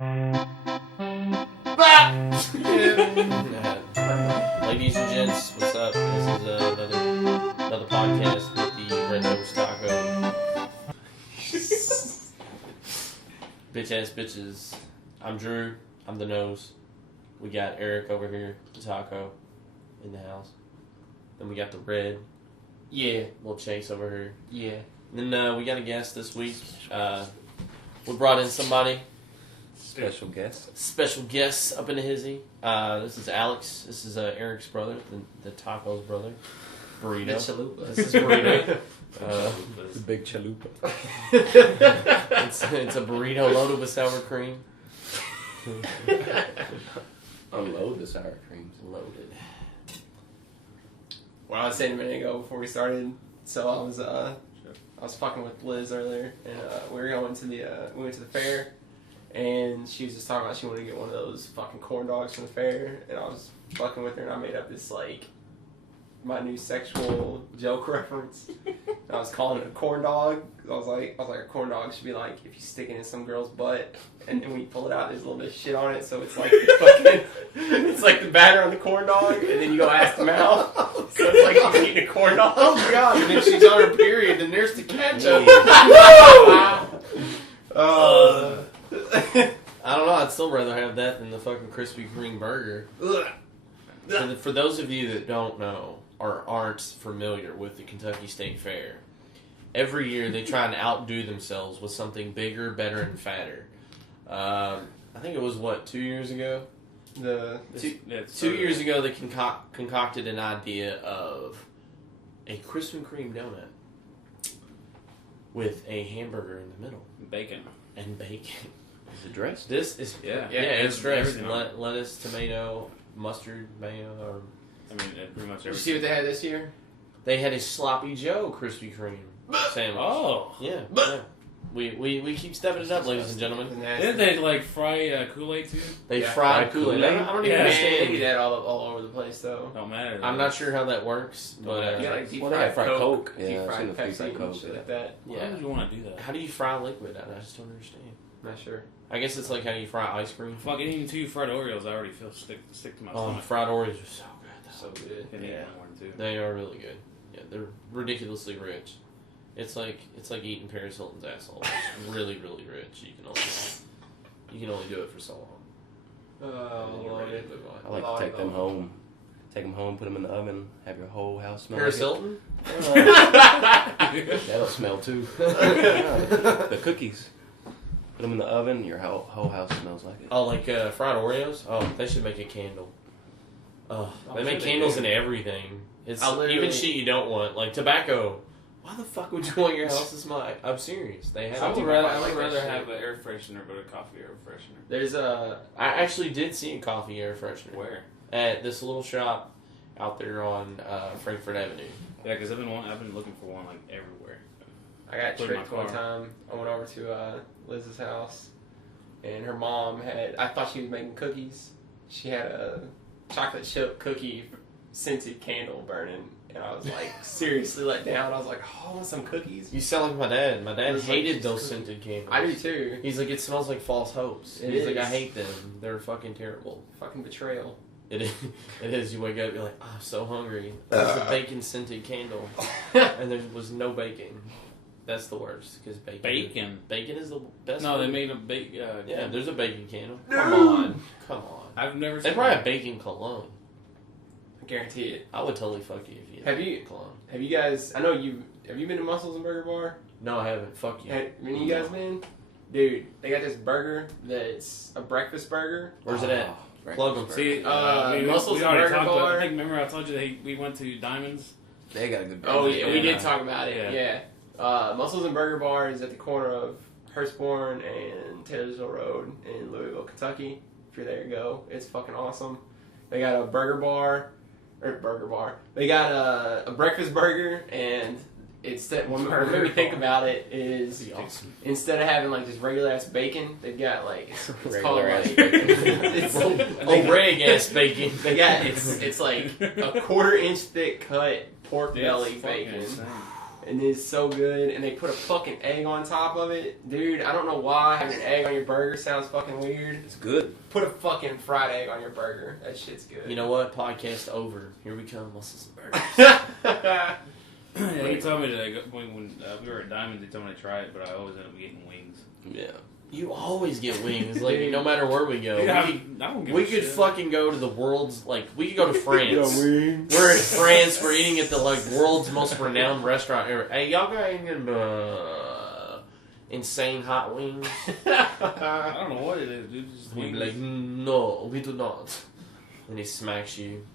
Ladies and gents, what's up? This is another podcast with the RedNoseTaco. Bitch ass bitches. I'm Drew. I'm the nose. We got Eric over here, the taco, in the house. Then we got the red. Yeah. Little Chase over here. Yeah. And then we got a guest this week. We brought in somebody. Special guest. Special guest up in the hizzy. This is Alex. This is Eric's brother, the taco's brother. Burrito. The chalupa. This is Burrito. The big chalupa. It's a burrito loaded with sour cream. Unload the sour creams. Loaded. Well, I was saying a minute ago before we started, so I was fucking with Liz earlier, and we went to the fair, and she was just talking about she wanted to get one of those fucking corn dogs from the fair, and I was fucking with her, and I made up this like my new sexual joke reference. And I was calling it a corn dog. I was like a corn dog should be like if you stick it in some girl's butt, and then when you pull it out, there's a little bit of shit on it, so it's like fucking, it's like the batter on the corn dog, and then you go ass to mouth. So it's like you're eating a corn dog. Oh god! And then she's on her period, and there's the ketchup. I don't know. I'd still rather have that than the fucking Krispy Kreme burger. For those of you that don't know or aren't familiar with the Kentucky State Fair, every year they try and outdo themselves with something bigger, better, and fatter. I think it was, 2 years ago? Two years ago they concocted an idea of a Krispy Kreme donut with a hamburger in the middle. Bacon. And bacon. Is it dressed? This is... Yeah, it's dressed. everything. Lettuce, tomato, mustard, mayo, or... I mean, pretty much Did you everything. see what they had this year? They had a Sloppy Joe Krispy Kreme sandwich. Oh. Yeah. We keep stepping it up, ladies and gentlemen. Didn't they, like, fry Kool-Aid, too? They Yeah. fried Kool-Aid. I don't even Yeah. They do understand. that all over the place, though. Don't matter. I'm not sure how that works, but You got like deep Well, they got fried fried Coke, Coke. Yeah, deep I've fried seen the deep Pepsi, fried and Coke, shit like that. Why would you want to do that? how do you fry liquid? I just don't understand. Not sure. I guess it's like how you fry ice cream. Fucking eating 2 fried Oreos, I already feel stick to my stomach. Fried Oreos are so good. So good. Can eat Yeah. one more, too. They are really good. Yeah, they're ridiculously rich. It's like eating Paris Hilton's asshole. It's really, really rich. You can only do it for so long. Oh, And you're Lord. ready to move on. I like to take them home. Take them home, put them in the oven, have your whole house smell Paris like Hilton? it. That'll smell too. The cookies. Put them in the oven, your whole house smells like it. Oh, like fried Oreos? Oh, they should make a candle. Oh, they I'm make sure they candles do. in everything. It's I literally- even shit you don't want, like tobacco. Why the fuck would you want your house to smell? I'm serious. They have. I it. would I rather, like that shit. have an air freshener, but a coffee air freshener. There's I actually did see a coffee air freshener Where? at this little shop out there on Frankfurt Avenue. Yeah, because I've been looking for one, like, everywhere. I got Put in my tricked one car. time. I went over to Liz's house, and her mom I thought she was making cookies. She had a chocolate chip cookie scented candle burning, and I was like seriously let down. I was like, oh, I want some cookies. You sound like my dad. My dad It's like hated just those cookies. scented candles. I do too. He's like, it smells like false hopes. It He's like, I is. hate them. They're fucking terrible. Fucking betrayal. It is. It is. You wake up, you're like, oh, I'm so hungry. There's a bacon scented candle, and there was no bacon. That's the worst because bacon. Bacon is the best. No, they food. made a bake. Yeah, there's a bacon candle. No. Come on. I've never They seen probably that. have bacon cologne. I guarantee it. I would totally fuck you if you Have had you- bacon cologne. Have you guys? I know you. Have you been to Muscles and Burger Bar? No, I haven't. Fuck you. Have any of you guys been? Dude, they got this burger that's a breakfast burger. Where's it at? Oh, Plug 'em. See, Muscles we and already Burger talked about. Bar. I think remember I told you that we went to Diamonds. They got a good. Oh yeah, we Yeah. did talk about it. Yeah. Yeah. Muscles and Burger Bar is at the corner of Hurstbourne and Taylorsville Road in Louisville, Kentucky. If you're there, go. It's fucking awesome. They got a burger bar. They got a breakfast burger, and what made me think about it is That'd be awesome. instead of having like just regular ass bacon, they've got like it's called Regular ass like bacon. Oh, reg ass bacon. they got it's like a 1/4 inch thick cut pork That's belly fucking bacon. insane. And it's so good. And they put a fucking egg on top of it. Dude, I don't know why having an egg on your burger sounds fucking weird. It's good. Put a fucking fried egg on your burger. That shit's good. You know what? Podcast over. Here we come. Muscles and burgers. Yeah, he told me that when we were at Diamond, they told me to try it, but I always end up getting wings. Yeah. You always get wings. Like, no matter where we go. Dude, I don't give a We could shit. fucking go to the world's, like, we could go to France. wings. We're in France. We're eating at the, like, world's most renowned restaurant ever. Hey, y'all got any insane hot wings? I don't know what it is, dude. It's just We'd wings. be like, no, we do not. And he smacks you.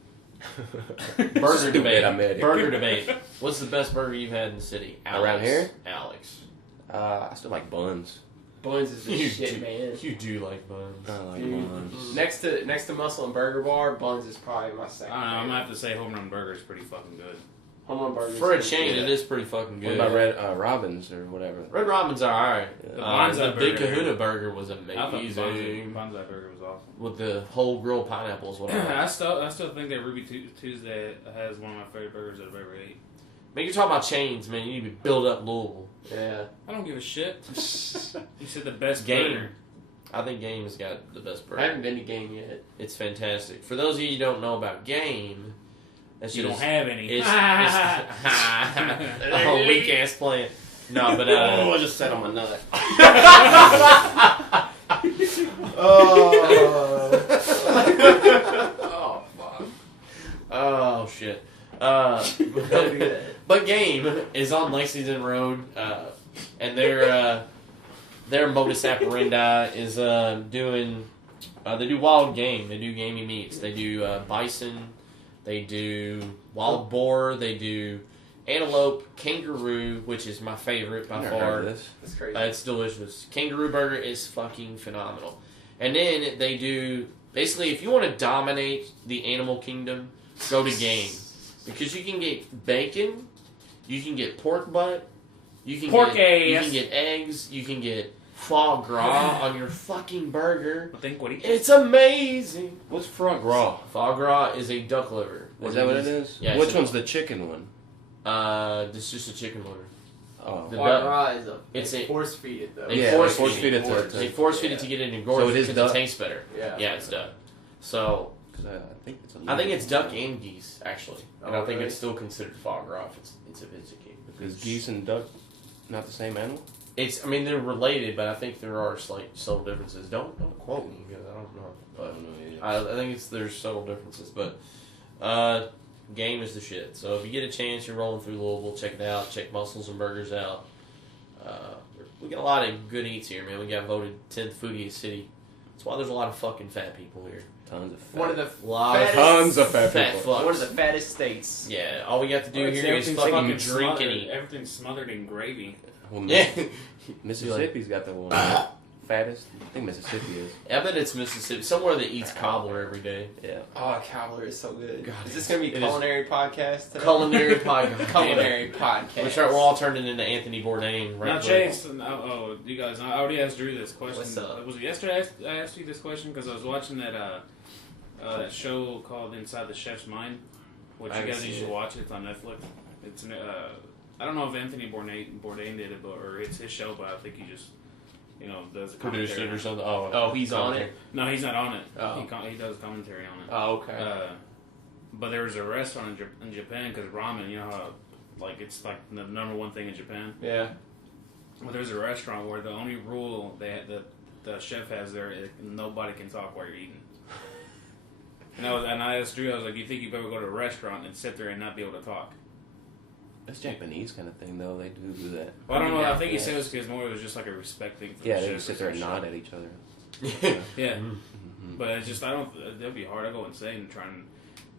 Burger Stupid debate. American. Burger debate. What's the best burger you've had in the city? Alex. Around here? Alex. I still like buns. Buns is the You shit, do- man. You do like buns. I like Dude. buns. Next to Muscle and Burger Bar, Buns is probably my second. I don't know, I'm favorite. gonna have to say Home Run Burger is pretty fucking good. Home Run Burger. For a chain, yeah. it is pretty fucking What good. about Red Robin's or whatever? Red Robin's alright. Yeah. The The Bonsai Big burger. Kahuna burger was I thought amazing. Bonsai Burger was awesome. With the whole grilled pineapples. What I still think that Ruby Tuesday has one of my favorite burgers that I've ever ate. Man, you're talking about chains, man. You need to build up Louisville. Yeah. I don't give a shit. You said the best Game. burger. I think Game's got the best I haven't burger. been to Game yet. It's fantastic. For those of you who don't know about Game, that's You don't just have any. it's oh, weak ass plant. No, but I just sat on my nut. Oh fuck. oh shit. But Game is on Lexington Road, and their modus operandi is doing. They do wild game. They do gamey meats. They do bison. They do wild boar. They do antelope, kangaroo, which is my favorite by Never far. heard of this. That's crazy. It's delicious. Kangaroo burger is fucking phenomenal. And then they do basically, if you want to dominate the animal kingdom, go to Game, because you can get bacon, you can get pork butt, you can Pork you ass. can get eggs, you can get foie gras on your fucking burger. I think what he It's amazing. What's frog raw? Foie gras is a duck liver. Is that what it is? Yeah, Which it's a- one's the chicken one? This is just a chicken liver. Oh. The Foie duck. gras is It's they a- force feed it though. They Yeah, force they force feed it to- They force feed it to get it in your gorge So it is because duck? it tastes better. Yeah. Yeah, it's duck. So 'Cause I think it's a I think it's duck and geese actually, and Oh, I think really? it's still considered foie gras if it's a game. Is geese and duck not the same animal? It's I mean they're related, but I think there are slight subtle differences. Don't quote me because I don't know, but I think there's subtle differences. But Game is the shit. So if you get a chance, you're rolling through Louisville, check it out. Check Muscles and Burgers out. We got a lot of good eats here, man. We got voted 10th foodiest city. That's why there's a lot of fucking fat people here. Tons of fat. One of the Lot of fattest, Tons of fat fat people. fucks. one of the fattest states. Yeah, all we got to do Well, here is everything's fucking drink smothered- and eat. Everything's smothered in gravy. Well, Yeah. Mississippi's got the one fattest. I think Mississippi is. I bet it's Mississippi. Somewhere that eats cobbler every day. Yeah. Oh, cobbler is so good. God, is this gonna be it is. culinary podcast today? Culinary podcast. Culinary podcast. We're all turning into Anthony Bourdain. Now, quick. Chase, you guys, I already asked Drew this question. What's up? Was it yesterday I asked you this question? Because I was watching that show called Inside the Chef's Mind, which I you haven't guys seen should it. watch. It's on Netflix. It's I don't know if Anthony Bourdain did it, or it's his show, but I think he just does a Produced it commentary or on something. Oh, he's on it. No, he's not on it. Oh. He does commentary on it. Oh, okay. But there was a restaurant in Japan because ramen, you know how it's like the number one thing in Japan. Yeah. Well, there's a restaurant where the only rule that the chef has there is nobody can talk while you're eating. And I asked Drew, I was like, "You think you'd ever go to a restaurant and sit there and not be able to talk?" That's Japanese kind of thing, though. They do that. Well, I don't know. Yeah, I think he yeah. said it was because more it was just like a respect thing. For Yeah, the they chef just or sit there and some nod shit. at each other. Yeah, Mm-hmm. but it's just that'd be hard. I go insane trying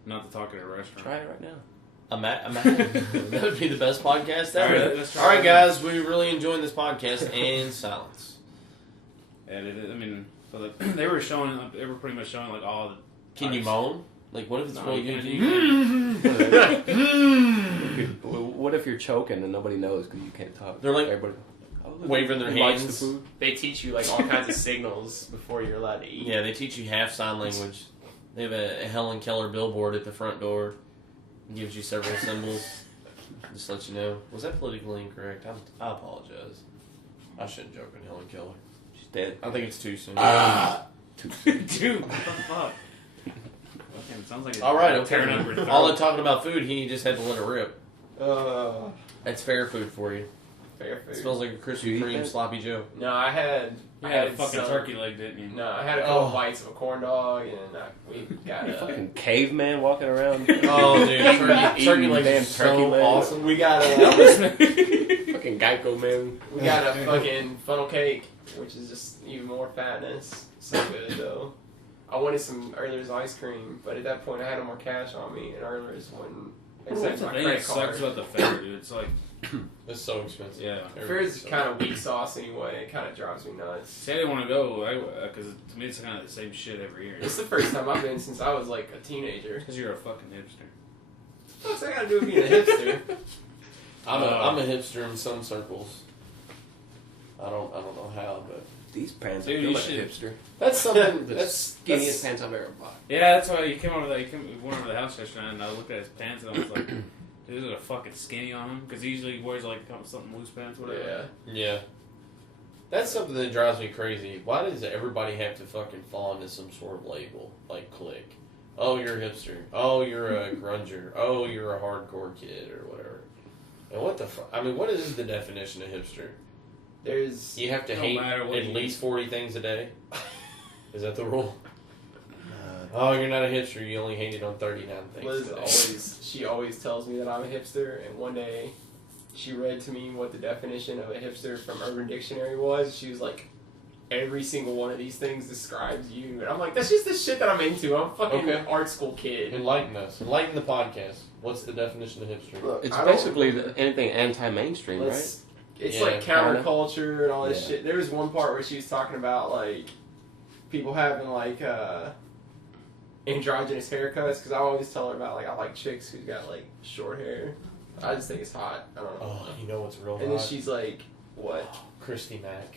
not to talk at a restaurant. Try it right now. That would be the best podcast All ever. right, let's try All right, it. guys, we really enjoying this podcast and silence. Yeah, I mean, so they were pretty much showing like all the. Can you types. moan? Like, what if it's No, really you good? can't. What if you're choking and nobody knows because you can't talk? They're like everybody waving their he likes hands. the food. They teach you like all kinds of signals before you're allowed to eat. Yeah, they teach you half sign language. They have a Helen Keller billboard at the front door. It gives you several symbols. Just let you know. Was that politically incorrect? I apologize. I shouldn't joke on Helen Keller. She's dead. I think it's too soon. Too soon. Dude, what the fuck? Okay, it sounds like it's All right, tearing okay. up your throat. All in talking about food, he just had to let it rip. Uh, That's fair food for you. fair It food. smells like a Krispy Kreme sloppy Joe. No, I had You had a fucking some- turkey leg, didn't you? No, I had a couple bites of a corn dog, and we got Fucking caveman walking around. Oh, dude, turkey Eating legs damn are turkey so leg. awesome. we got a Fucking Geico man. we got a fucking funnel cake, which is just even more fatness. So good though. I wanted some Earler's ice cream, but at that point I had no more cash on me, and Earler's wouldn't That's accept the my thing credit that sucks card. about the fair, dude. It's like, It's so expensive. yeah. Fair's kind of weak sauce anyway. It kind of drives me nuts. See, I didn't want to go because to me it's kind of the same shit every year. It's the first time I've been since I was like a teenager. Because you're a fucking hipster. What's that got to do with being a hipster? I'm a hipster in some circles. I don't know how, but These pants Dude, I feel you like should- a hipster. that's something. The that's skinniest pants I've ever bought. Yeah, that's why you came over. We went over to the house yesterday, and I looked at his pants, and I was like, "Dude, these are fucking skinny on him." Because he usually wears like something loose pants, whatever. Yeah. Yeah. That's something that drives me crazy. Why does everybody have to fucking fall into some sort of label? Like, click. Oh, you're a hipster. Oh, you're a grunger. Oh, you're a hardcore kid or whatever. And what the fuck? I mean, what is the definition of hipster? There's You have to Don't hate matter what at you least 40 things a day? Is that the rule? Uh, Oh, you're not a hipster. You only hated on 39 things Liz today. she always tells me that I'm a hipster, and one day she read to me what the definition of a hipster from Urban Dictionary was. She was like, every single one of these things describes you. And I'm like, that's just the shit that I'm into. I'm a fucking Okay. art school kid. Enlighten us. Enlighten the podcast. What's the definition of hipster? Look, it's I don't- basically anything anti-mainstream, right? It's Yeah, like counterculture and all this Yeah. shit. There was one part where she was talking about like people having like androgynous haircuts, because I always tell her about like I like chicks who's got like short hair. I just think it's hot. I don't know. Oh, you know what's real And then hot? she's like, what? Christy Mack.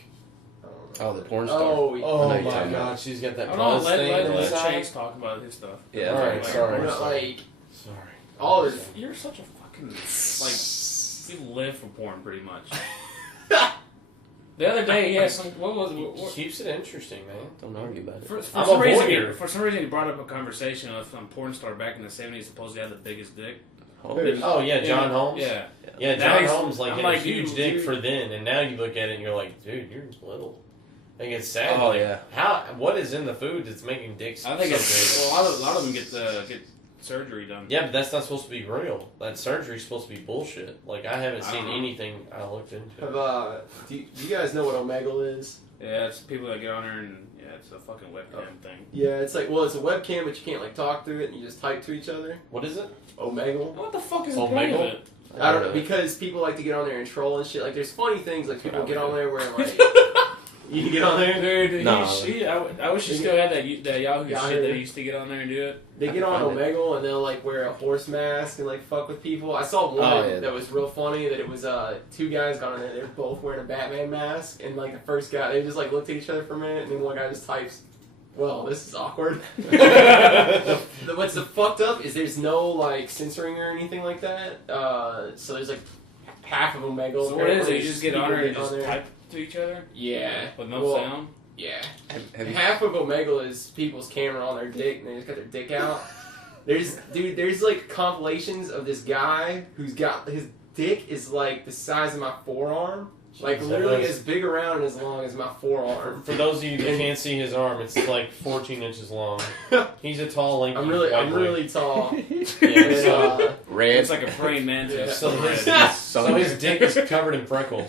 I don't know. Oh, the porn star. Oh, I know Oh you're my talking god, about. she's got that I don't know. buzz thing on the Let side. Chase talk about his stuff. Yeah, All right, Like, sorry. We're not, like Sorry. all this. You're such a fucking like you live for porn pretty much. The other day, yeah, what was It keeps it interesting, man. Don't argue about it. for I'm some a reason? voyeur. For some reason, he brought up a conversation of some porn star back in the '70s supposedly had the biggest dick. Holy Oh yeah, John Holmes. Yeah, Yeah, Now John he's- Holmes like I'm had like, a huge dude, dick dude. for then, and now you look at it and you're like, dude, you're little. Like it's sad. Oh, like, yeah. How? What is in the food that's making dicks? I think so it's big? well, a lot of them get surgery done. Yeah, but that's not supposed to be real. That surgery's supposed to be bullshit. Like I haven't I seen don't know. anything I looked into. Do you guys know what Omegle is? Yeah, it's people that get on there and yeah, it's a fucking webcam thing. Yeah, it's like, well, it's a webcam, but you can't like talk through it, and you just type to each other. What is it? Omegle. What the fuck is the Oh, point of Omegle? it? I don't know, because people like to get on there and troll and shit. Like, there's funny things, like people get on there where like you can get on there. Dude, No. I wish you still had that Yahoo Yahoo. shit that you used to get on there and do it. They get on Omegle and they'll like wear a horse mask and like fuck with people. I saw one Oh, yeah. that was real funny. That it was two guys got on there. They were both wearing a Batman mask, and like the first guy, they just like looked at each other for a minute, and then one guy just types, "Well, this is awkward." What's the fucked up is there's no like censoring or anything like that. So there's like half of Omegle. So what is it? apparently You just get on there and people just type to each other Yeah, with no Well, sound. Yeah. Have you, Half of Omegle is people's camera on their dick, and they just got their dick out. There's like compilations of this guy who's got his dick is like the size of my forearm, like Jesus. literally as big around and as long as my forearm. For those of you that can't see his arm, it's like 14 inches long. He's a tall, lanky. I'm white boy. really tall. Yeah, And, so, red? It's like a praying mantis. Yeah. so his, Red. so his dick is covered in freckles.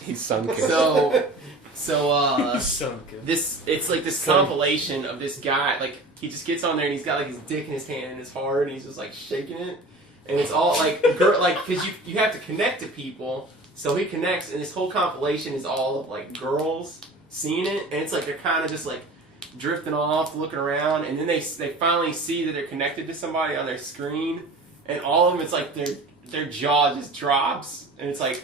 He's sun-kissed. so Sunken. it's like this compilation of this guy, like he just gets on there and he's got like his dick in his hand and his heart and he's just like shaking it, and it's all like because you have to connect to people, so he connects, and this whole compilation is all of like girls seeing it, and it's like they're kind of just like drifting off, looking around, and then they finally see that they're connected to somebody on their screen, and all of them, it's like their jaw just drops, and it's like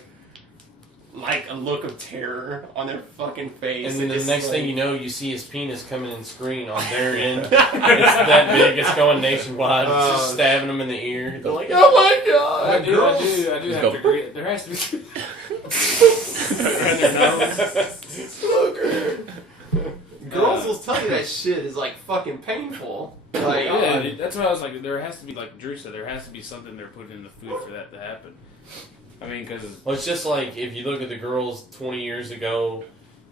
like a look of terror on their fucking face. And then the just, next like, thing you know, you see his penis coming in screen on their end. It's that big. It's going nationwide. It's just stabbing them in the ear. They're like, "Oh my god!" I do have to agree. There has to be. And their nose. Girls will tell you that shit is like fucking painful. Like, Yeah, dude, that's what I was like. There has to be, like Drew said, there has to be something they're putting in the food for that to happen. I mean, because Well, it's just like if you look at the girls 20 years ago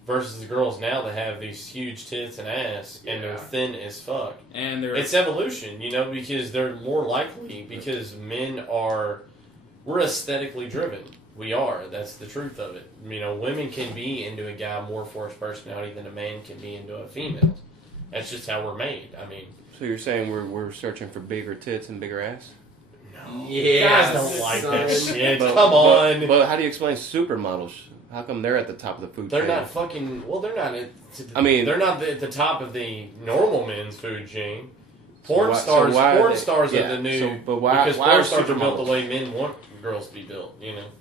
versus the girls now that have these huge tits and ass and they're thin as fuck. and they're It's evolution, because they're more likely because we're aesthetically driven. We are. That's the truth of it. Women can be into a guy more for his personality than a man can be into a female. That's just how we're made. So you're saying we're searching for bigger tits and bigger ass? yeah, guys don't like that son. shit. Come on. But how do you explain supermodels? How come they're at the top of the food They're chain? not fucking. Well, they're not. They're not at the top of the normal men's food chain. Porn why stars are yeah, the new. but why because are porn stars are built the supermodels? way men want girls to be built.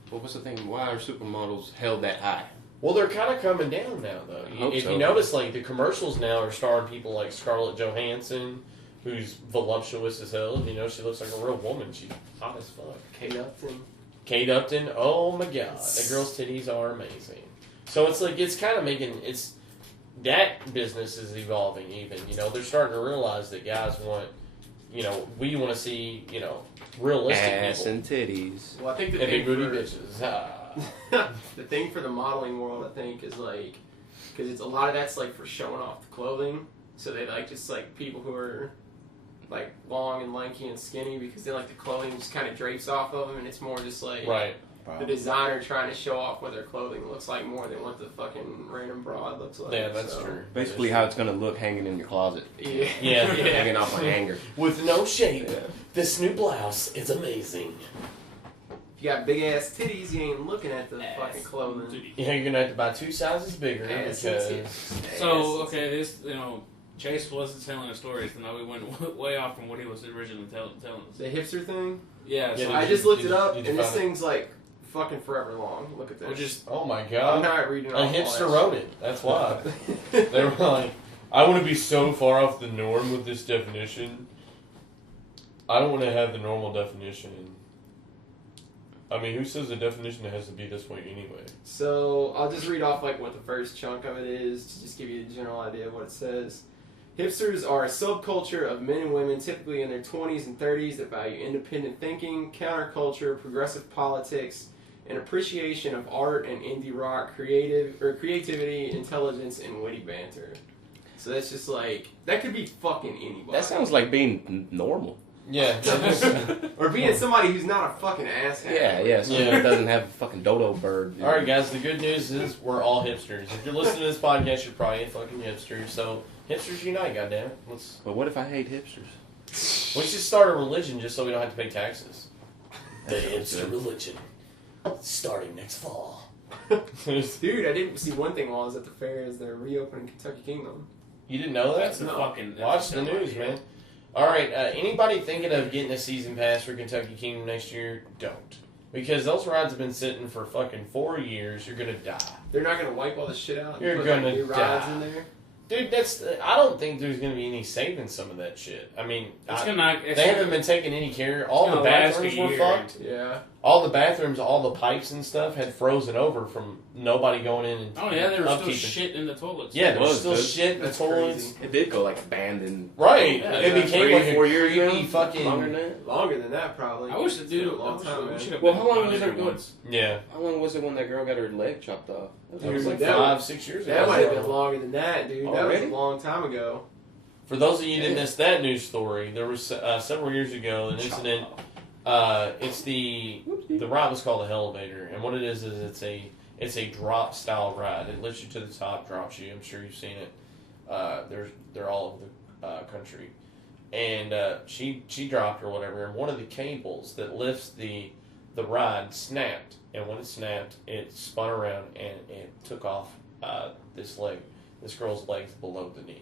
But what's the thing? Why are supermodels held that high? Well, they're kind of coming down now, though. Hope If so. you notice, like the commercials now are starring people like Scarlett Johansson, who's voluptuous as hell. She looks like a real woman. She's hot as fuck. Kate Upton. Kate Upton. Oh my god, the girl's titties are amazing. So it's like it's kind of making that business is evolving. Even they're starting to realize that guys want. We want to see realistic Ass people and titties. Well, I think the and big thing booty for bitches. the thing for the modeling world, I think, is like because it's a lot of that's like for showing off the clothing. So they like just like people who are like long and lanky and skinny because they like the clothing just kind of drapes off of them, and it's more just like Right. the designer trying to show off what their clothing looks like more than what the fucking random broad looks like. Yeah, that's so. true. Basically, how it's gonna look hanging in your closet, Yeah. Yeah. hanging off a hanger. With no shape, Yeah. this new blouse is amazing. If you got big ass titties, you ain't looking at the fucking clothing. Yeah, you're gonna have to buy 2 sizes bigger Ass and because titties. So okay, this Chase wasn't telling a story, so now we went way off from what he was originally telling us. The hipster thing? Yeah, so Yeah, I just looked did it up, you and this find it? thing's like fucking forever long. Look at this. we're just oh my I'm god, not reading a off all hipster that wrote it. That's why they were like, I want to be so far off the norm with this definition. I don't want to have the normal definition. Who says the definition has to be this way anyway? So I'll just read off like what the first chunk of it is to just give you a general idea of what it says. Hipsters are a subculture of men and women typically in their 20s and 30s that value independent thinking, counterculture, progressive politics, and appreciation of art and indie rock, creativity, intelligence, and witty banter. So that's just like that could be fucking anybody. That sounds like being normal. Yeah. or being somebody who's not a fucking asshat. Yeah. Someone that doesn't have a fucking dodo bird. All right, guys. The good news is we're all hipsters. If you're listening to this podcast, you're probably a fucking hipster. So hipsters unite, goddamn it. But what if I hate hipsters? We should start a religion just so we don't have to pay taxes. The hipster religion, starting next fall. Dude, I didn't see one thing while I was at the fair is they're reopening Kentucky Kingdom. You didn't know that? that's the fucking Watch the news, man. All right, anybody thinking of getting a season pass for Kentucky Kingdom next year, don't. Because those rides have been sitting for fucking 4 years. You're going to die. They're not gonna wipe all this shit out. And You're put, gonna like, new rides die. in there. Dude, I don't think there's going to be any saving some of that shit. They haven't been taking any care. All the gonna last bathrooms a were year. fucked. Yeah. All the bathrooms, all the pipes and stuff had frozen over from nobody going in and Oh yeah, there was still upkeeping. shit in the toilets. Yeah, there was Was, still dude. shit in the That's toilets. crazy. It did go like abandoned. Right. Yeah, it yeah. became 3, like 4 a years creepy ago? fucking... Longer than that? Longer than that, probably. I wish the It's been dude a long time. Man. Well, how long was it ago? once? Yeah. How long was it when that girl got her leg chopped off? That was like That 5-6 years ago. That might have been longer than that, dude. That Already? was a long time ago. For those of you that missed that news story, there was several years ago an incident. It's the ride was called the Elevator, and what it is it's a drop style ride. It lifts you to the top, drops you. I'm sure you've seen it. They're all over the country, and she dropped or whatever, and one of the cables that lifts the ride snapped, and when it snapped, it spun around and it took off this girl's legs below the knee.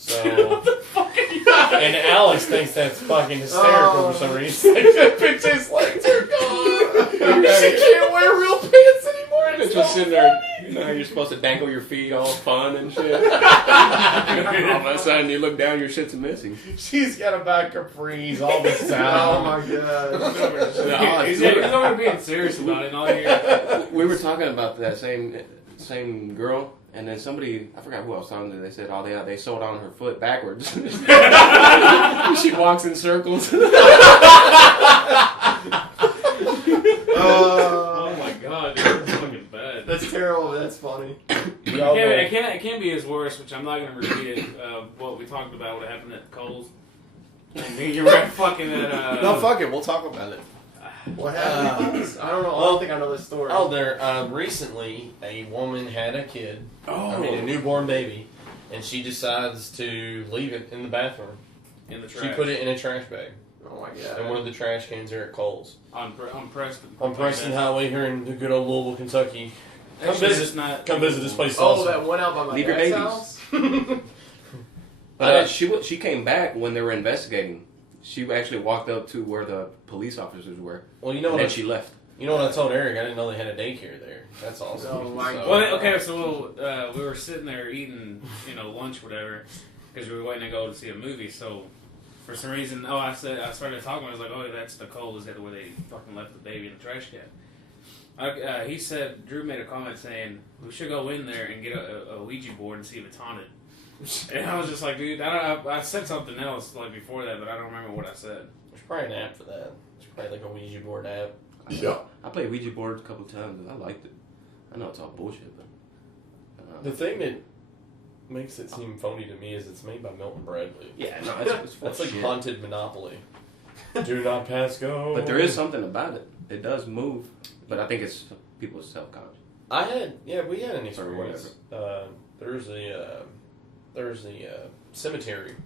So, and Alex thinks that's fucking hysterical for some reason. That bitch's legs are gone. She can't wear real pants anymore. supposed to sit there, you know how you're supposed to dangle your feet all fun and shit? All of a sudden you look down, your shit's missing. She's got a back capris all the time. Oh my god. He's over being serious about it. And all here. We were talking about that same girl, and then somebody, I forgot who I was talking to, they said, oh yeah, they sewed on her foot backwards. She walks in circles. Oh my god, dude, that's fucking bad. That's terrible, but that's funny. It can't be his worst, which I'm not going to repeat it. What we talked about, what happened at Cole's. And you were fucking at... No, fuck it. We'll talk about it. What happened? I don't know. I don't think I know this story. Oh, there. Recently, a woman had a kid. A newborn baby, and she decides to leave it in the bathroom. In the trash. She put it in a trash bag. Oh my god. And one of the trash cans are at Cole's. On Preston. On Preston Highway here in the good old Louisville, Kentucky. Come Actually, visit. it's not. Come visit this place. Oh, Also. that one out by my Leave your dad's babies. house? But she came back when they were investigating. She actually walked up to where the police officers were. Well, you know and what? then she left. You know what I told Eric? I didn't know they had a daycare there. That's awesome. Oh my God. Well, okay, so we were sitting there eating, lunch, whatever, because we were waiting to go to see a movie. So for some reason, I started talking. I was like, "Oh, that's the Coles, that where they fucking left the baby in the trash can." He said, Drew made a comment saying we should go in there and get a Ouija board and see if it's haunted. And I was just like, dude, I said something else like before that, but I don't remember what I said. There's probably an app for that. There's probably like a Ouija board app. Yeah. I played Ouija boards a couple times and I liked it. I know it's all bullshit, but... The thing that makes it seem phony to me is it's made by Milton Bradley. Yeah, no, it's that's like shit. haunted Monopoly. Do not pass go. But there is something about it. It does move, but I think it's people's self-conscious. We had an experience. There's a cemetery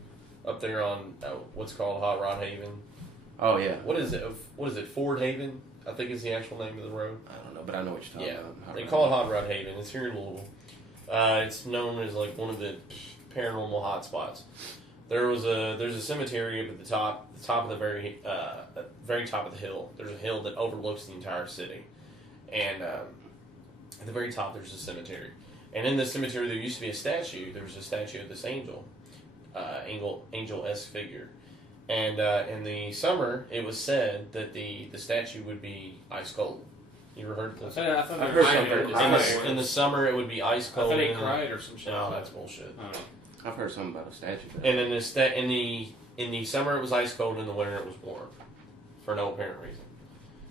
up there on what's called Hot Rod Haven. Oh yeah. What is it? Ford Haven, I think is the actual name of the road. I don't know, but I know what you're talking about. They call it Hot Rod Haven. It's here in Louisville. It's known as like one of the paranormal hotspots. There's a cemetery up at the top of the very top of the hill. There's a hill that overlooks the entire city, and at the very top there's a cemetery. And in the cemetery there used to be a statue. There was a statue of this angel-esque figure. And in the summer, it was said that the statue would be ice cold. You ever heard this? I thought I heard something. In the summer, it would be ice I cold. thought they cried or some shit. No, that's bullshit. I don't know. I've heard something about a statue. And then in the summer, it was ice cold. In the winter, it was warm, for no apparent reason.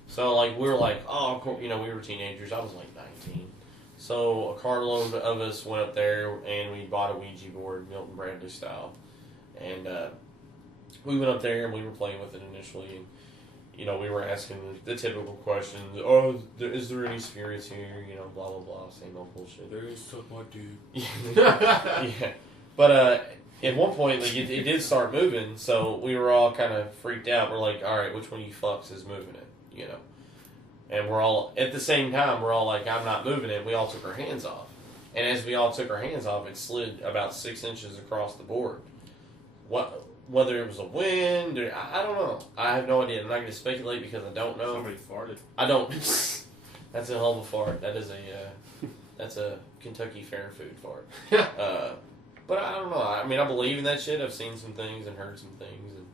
So we were like, oh, of course, we were teenagers. I was like 19. So a carload of us went up there and we bought a Ouija board, Milton Bradley style, and we went up there and we were playing with it initially. And, we were asking the typical questions. Oh, is there any spirits here? Blah, blah, blah. Same old bullshit. There is something I do. Yeah. But at one point, it did start moving, so we were all kind of freaked out. We're like, all right, which one of you fucks is moving it? And we're all, at the same time, we're all like, I'm not moving it. We all took our hands off. And as we all took our hands off, it slid about 6 inches across the board. Whether it was a wind, or, I don't know. I have no idea. I'm not going to speculate because I don't know. Somebody farted. I don't. That's a hell of a fart. That is that's a Kentucky Fair food fart. But I don't know. I mean, I believe in that shit. I've seen some things and heard some things, and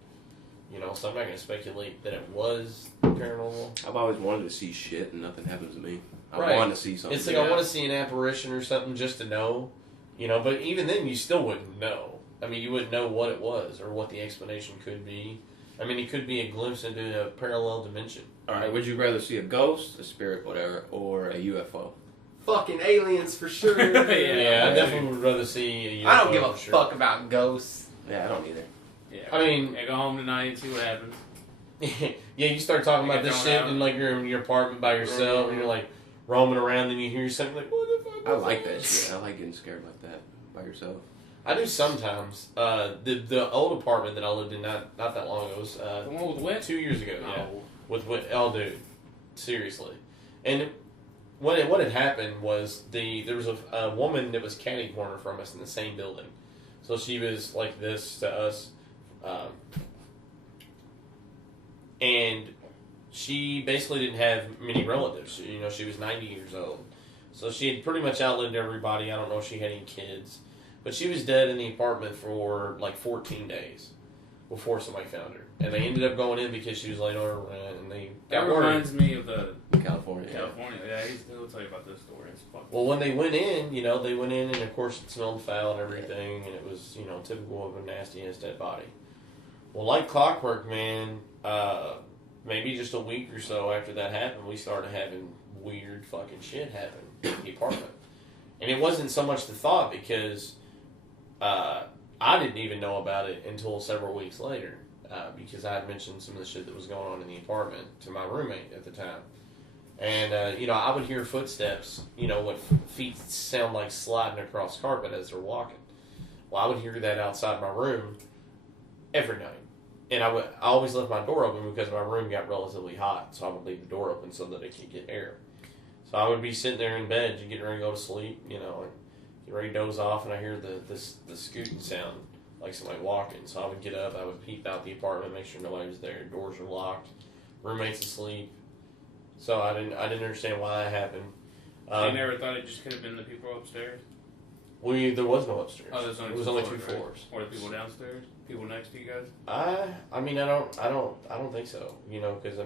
so I'm not going to speculate that it was paranormal. I've always wanted to see shit and nothing happens to me. I Right. want to see something. It's like I want to see an apparition or something just to know, But even then, you still wouldn't know. I mean, you wouldn't know what it was or what the explanation could be. I mean, it could be a glimpse into a parallel dimension. All right, would you rather see a ghost, a spirit, whatever, or a UFO? Fucking aliens for sure. Yeah, I definitely would rather see a UFO. I don't give a for sure. fuck about ghosts. Yeah, I don't either. Yeah. I mean, go home tonight and see what happens. Yeah, you start talking You about get this thrown shit out. and you're in your apartment by yourself and you're like roaming around and you hear something like, what the fuck? I was like that shit. I like getting scared like that by yourself. I do sometimes. The old apartment that I lived in not that long ago was The one with wet? 2 years ago. Yeah, No. with dude, seriously. And what had happened was there was a woman that was catty corner from us in the same building, so she was like this to us, and she basically didn't have many relatives. She was 90 years old, So she had pretty much outlived everybody. I don't know if she had any kids. But she was dead in the apartment for like 14 days before somebody found her. And they ended up going in because she was late on her rent, and they got That reminds me of the California. Yeah, he'll tell you about this story. It's fucking. Well, when they went in, they went in, and of course it smelled foul and everything, and it was, typical of a nasty-ass dead body. Well, like clockwork, man, maybe just a week or so after that happened, we started having weird fucking shit happen in the apartment. And it wasn't so much the thought, because I didn't even know about it until several weeks later, because I had mentioned some of the shit that was going on in the apartment to my roommate at the time. And, I would hear footsteps, what feet sound like sliding across carpet as they're walking. Well, I would hear that outside my room every night. And I always left my door open because my room got relatively hot, so I would leave the door open so that it could get air. So I would be sitting there in bed, getting ready to go to sleep, and get ready to doze off, and I hear the scooting sound, like somebody walking. So I would get up, I would peep out the apartment, make sure nobody was there, doors were locked, roommates asleep. So I didn't understand why that happened. You never thought it just could have been the people upstairs? There was no upstairs. Oh, there was only two two floors. floors. Or the people downstairs? People next to you guys? I don't think so. Because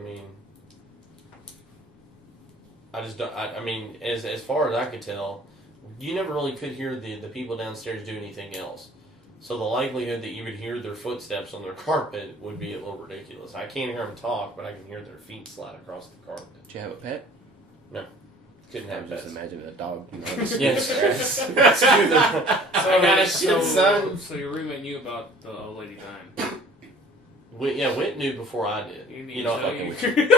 I just don't. I mean, as far as I could tell, you never really could hear the people downstairs do anything else. So the likelihood that you would hear their footsteps on their carpet would be a little ridiculous. I can't hear them talk, but I can hear their feet slide across the carpet. Did you have a pet? No, couldn't I have was pets. just imagining a dog. Yes, I got a shit, son. So your roommate knew about the old lady dying? Whit knew before I did. He didn't tell you?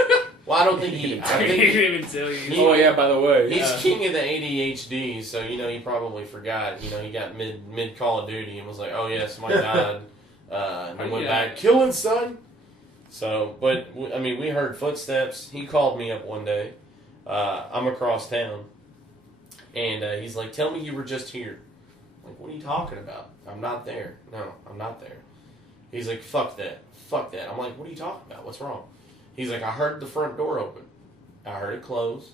Well, I don't think he. I He think didn't even tell you. Oh yeah, by the way, he's king of the ADHD, so he probably forgot. He got mid Call of Duty and was like, "Oh yeah, somebody died," and then went back killing son. So, but we heard footsteps. He called me up one day. I'm across town, and he's like, "Tell me you were just here." I'm like, what are you talking about? I'm not there. No, I'm not there. He's like, "Fuck that. Fuck that." I'm like, "What are you talking about? What's wrong?" He's like, "I heard the front door open. I heard it close.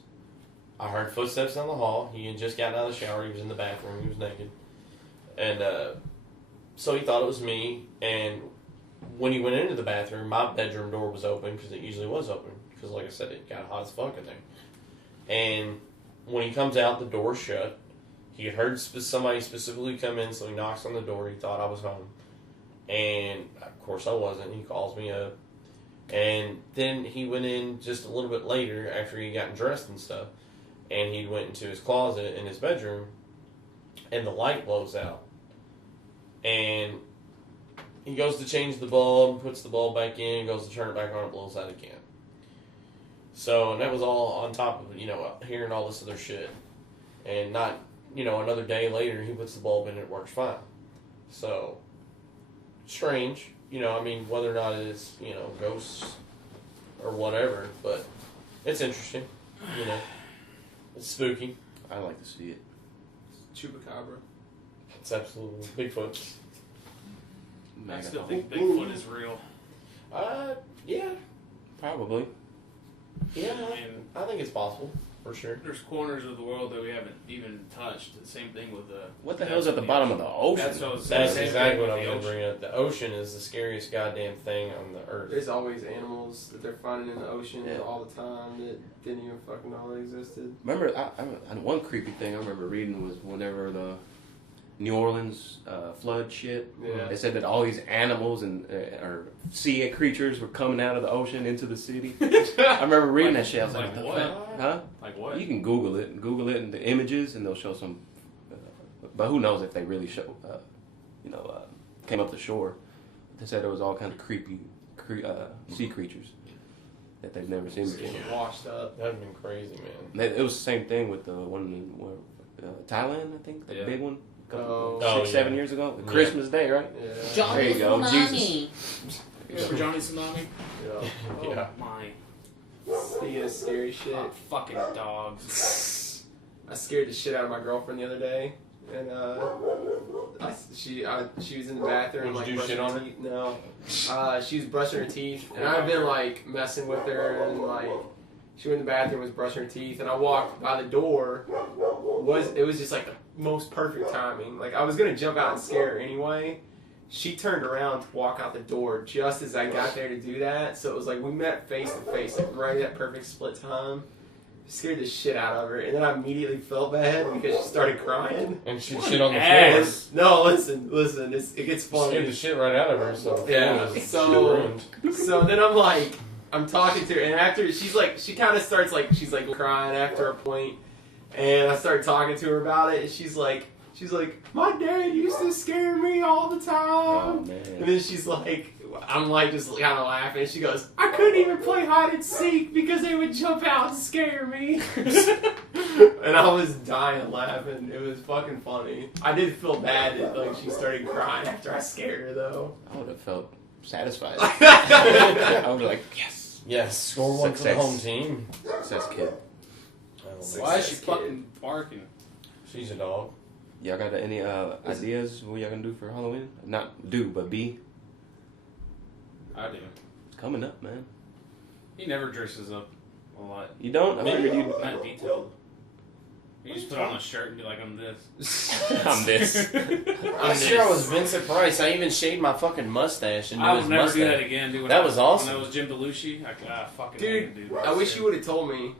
I heard footsteps down the hall. He had just gotten out of the shower. He was in the bathroom. He was naked." And so he thought it was me. And when he went into the bathroom, my bedroom door was open because it usually was open. Because, like I said, it got hot as fuck in there. And when he comes out, the door's shut. He had heard somebody specifically come in, so he knocks on the door. He thought I was home. And, of course, I wasn't. He calls me up. And then he went in just a little bit later after he gotten dressed and stuff. And he went into his closet in his bedroom. And the light blows out. And he goes to change the bulb, puts the bulb back in, goes to turn it back on, it blows out again. So, and that was all on top of, hearing all this other shit. And not, another day later, he puts the bulb in and it works fine. So, strange. Whether or not it's, ghosts or whatever, but it's interesting. It's spooky. I like to see it. Chupacabra. It's absolutely Bigfoot. I still think Bigfoot is real. Yeah. Probably. Yeah, I think it's possible, for sure. There's corners of the world that we haven't even touched. The same thing with the... What the hell's at the bottom of the ocean? That's exactly what I'm going to bring up. The ocean is the scariest goddamn thing on the earth. There's always animals that they're finding in the ocean all the time that didn't even fucking know they existed. Remember, one creepy thing I remember reading was whenever the New Orleans flood shit. Yeah. They said that all these animals and or sea creatures were coming out of the ocean into the city. I remember reading that shit. I was like, like what? what? Huh? Like what? You can Google it and the images, and they'll show some. But who knows if they really show, came up the shore. They said there was all kinds of creepy sea creatures that they've never seen before. Washed up. That'd been crazy, man. It was the same thing with the one in Thailand, I think, the big one. Six, 7 years ago, Christmas Day, right? Yeah. There you go, Jesus. For Johnny Tsunami? Yeah. Oh Yeah. my. Speaking of scary shit, Fucking dogs. I scared the shit out of my girlfriend the other day, and she was in the bathroom Would you do brushing shit on her her? teeth. No, she was brushing her teeth, and I've been messing with her, and She went in the bathroom, was brushing her teeth, and I walked by the door. It was just like the most perfect timing. Like I was gonna jump out and scare her anyway. She turned around to walk out the door just as I got there to do that. So it was like we met face to face, like right at that perfect split time. Scared the shit out of her, and then I immediately felt bad because she started crying. And she shit on the Ass. floor. No, listen, it gets funny. Scared the shit right out of her, so Yeah, was so- ruined. So then I'm talking to her, and after she kind of starts she's crying after a point, and I start talking to her about it, and she's like, my dad used to scare me all the time. Oh man. And then she's like, I'm just kind of laughing. She goes, I couldn't even play hide and seek because they would jump out and scare me. And I was dying laughing. It was fucking funny. I did feel bad that she started crying after I scared her though. I would have felt satisfied. I would be like, yes, Yes, score one for the Success. home team. success kid. I don't know. Success. Why is she kid. fucking barking? She's a dog. Y'all got any ideas what y'all gonna do for Halloween? Not do, but be. I do. It's coming up, man. He never dresses up a lot. You don't? I figured you. Not detailed. You just put on a shirt and be like, I'm this. I'm this. Last year I was Vincent Price. I even shaved my fucking mustache and I his will never do that mustache. again, dude. That was awesome. When I was Jim Belushi, I fucking Dude, hated it, dude. I wish you would have told me.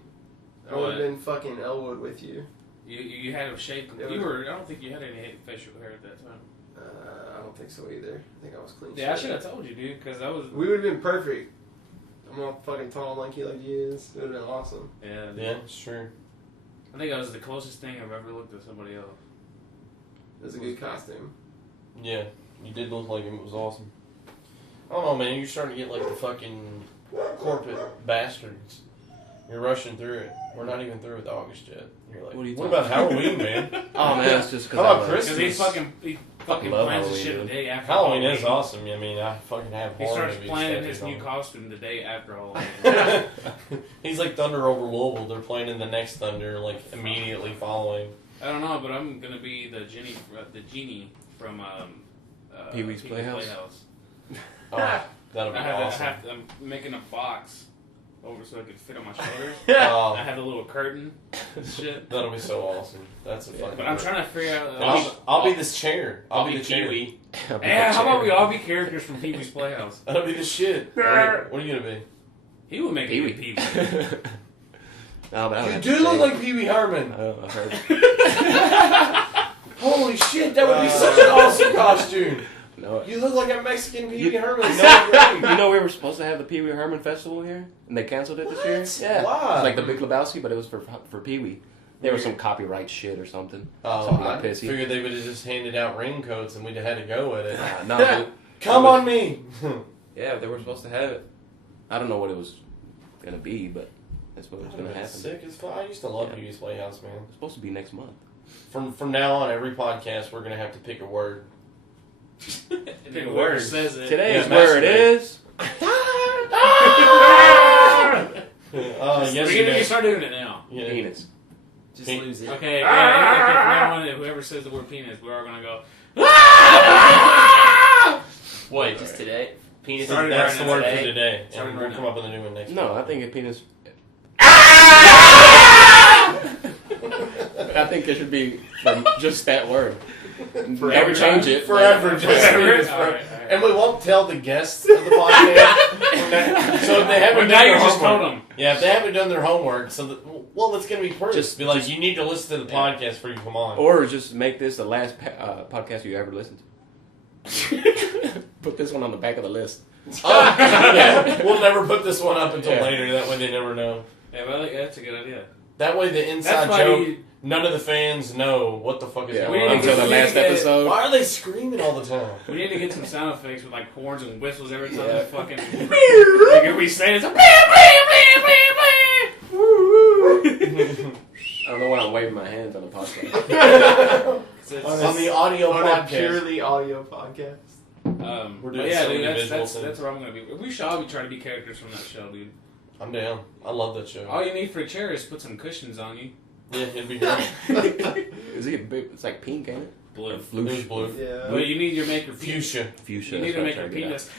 I would What? have been fucking Elwood with you. You had a shave. It You was- were. I don't think you had any facial hair at that time. I don't think so either. I think I was clean. Yeah, I shaven. should have told you, dude, because I was. We would have been perfect. I'm all fucking tall, lanky like he is. It would have been awesome. Yeah, dude. Yeah, it's true. I think that was the closest thing I've ever looked at somebody else. It was a good costume. Yeah, you did look like him. It was awesome. I don't know, man. You're starting to get like the fucking corporate bastards. You're rushing through it. We're not even through with August yet. You're like, What are you what talking about Halloween, man? Oh man, that's just How about because Christmas? Because he fucking love plans the Halloween, shit the dude. day after Halloween is awesome. I mean, I fucking have He horror starts movies planning stuff his on. new costume the day after Halloween. He's like Thunder over Louisville. They're planning the next Thunder, like immediately following. I don't know, but I'm gonna be the genie from Pee-wee's Playhouse? Oh, that'll be awesome. I'm making a box over so it can fit on my shoulders. Oh, I have a little curtain and shit. that'll be so awesome. That's a fucking. But I'm trying to figure out. I'll be this chair. I'll be the chair. Pee-wee. Yeah, how about we all be characters from Pee-wee's Playhouse? That'll be the shit. What are you gonna be? He would make Pee-wee. a good Pee-wee. No, but I don't You have do to look say. like Pee Wee Herman. I heard. Holy shit, that would be such an awesome costume. No. You look like a Mexican Pee Wee You- Herman. No way. You know we were supposed to have the Pee Wee Herman Festival here, and they canceled it this year. What? Yeah, Why? It's like the Big Lebowski, but it was for Pee Wee. There was some copyright shit or something. Oh, Something I got pissy. figured they would have just handed out raincoats and we'd have had to go with it. No, dude. Come on me. Yeah, they were supposed to have it. I don't know what it was gonna be, but that's what was gonna happen. It's Sick as fuck. I used to love Yeah. Pee Wee's Playhouse, man. supposed to be next month. From now on, every podcast we're gonna have to pick a word. And then whoever words. says it. Today's Yeah, word masturbate. is. Yes, We're you gonna do. start doing it now. Yeah. Penis. Just Pink. lose it. Okay, yeah, okay, from now on, whoever says the word penis, we are gonna go. Wait, Just today. Penis. Started that's right the word now. for today. Started And right we'll come now. up with a new one next No, week. I think a penis. I think it should be from just that word. Never change it. Forever, just Forever. penis All right, forever. all right. And we won't tell the guests of the podcast. So if they haven't But done now their you just homework, told them. yeah, if they haven't done their homework, so well, it's gonna be proof. Just- Be like, you need to listen to the podcast before you come on. Or just make this the last podcast you ever listened to. Put this one on the back of the list. Oh, yeah, we'll never put this one up until Yeah. later. That way they never know. Yeah, well, that's a good idea. That way the inside That's why joke, you- none of the fans know what the fuck is Yeah, going we on. need to until the last get- episode. Why are they screaming all the time? We need to get some sound effects with like horns and whistles every time Yeah. they fucking. Like if we say it, it's a. I don't know why I'm waving my hands on the podcast. On the audio On a podcast. purely audio podcast. We're But doing yeah, so dude, many that's visual things. that's where I'm gonna be. We should all be trying to be characters from that show, dude. I'm down. I love that show. All you need for a chair is put some cushions on you. Yeah, it'd be great. Is it big? It's like pink, ain't it? blue. It was blue. Yeah. But you need to make your Fuchsia. Fuchsia. You need to that's make what your I'm trying to penis.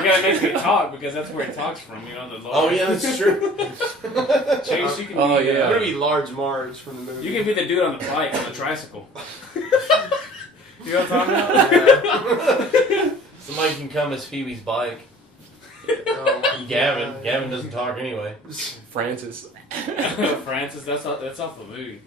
You gotta make it talk because that's where it talks from. You know the. Oh yeah, that's true. Chase, you can. Oh, be, yeah. I'm gonna be Large Marge from the movie. You can be the dude on the bike on the tricycle. You know what I'm talking about? Somebody can come as Phoebe's bike. Oh, Gavin. God. Gavin doesn't talk anyway. Francis. Francis, that's off the movie.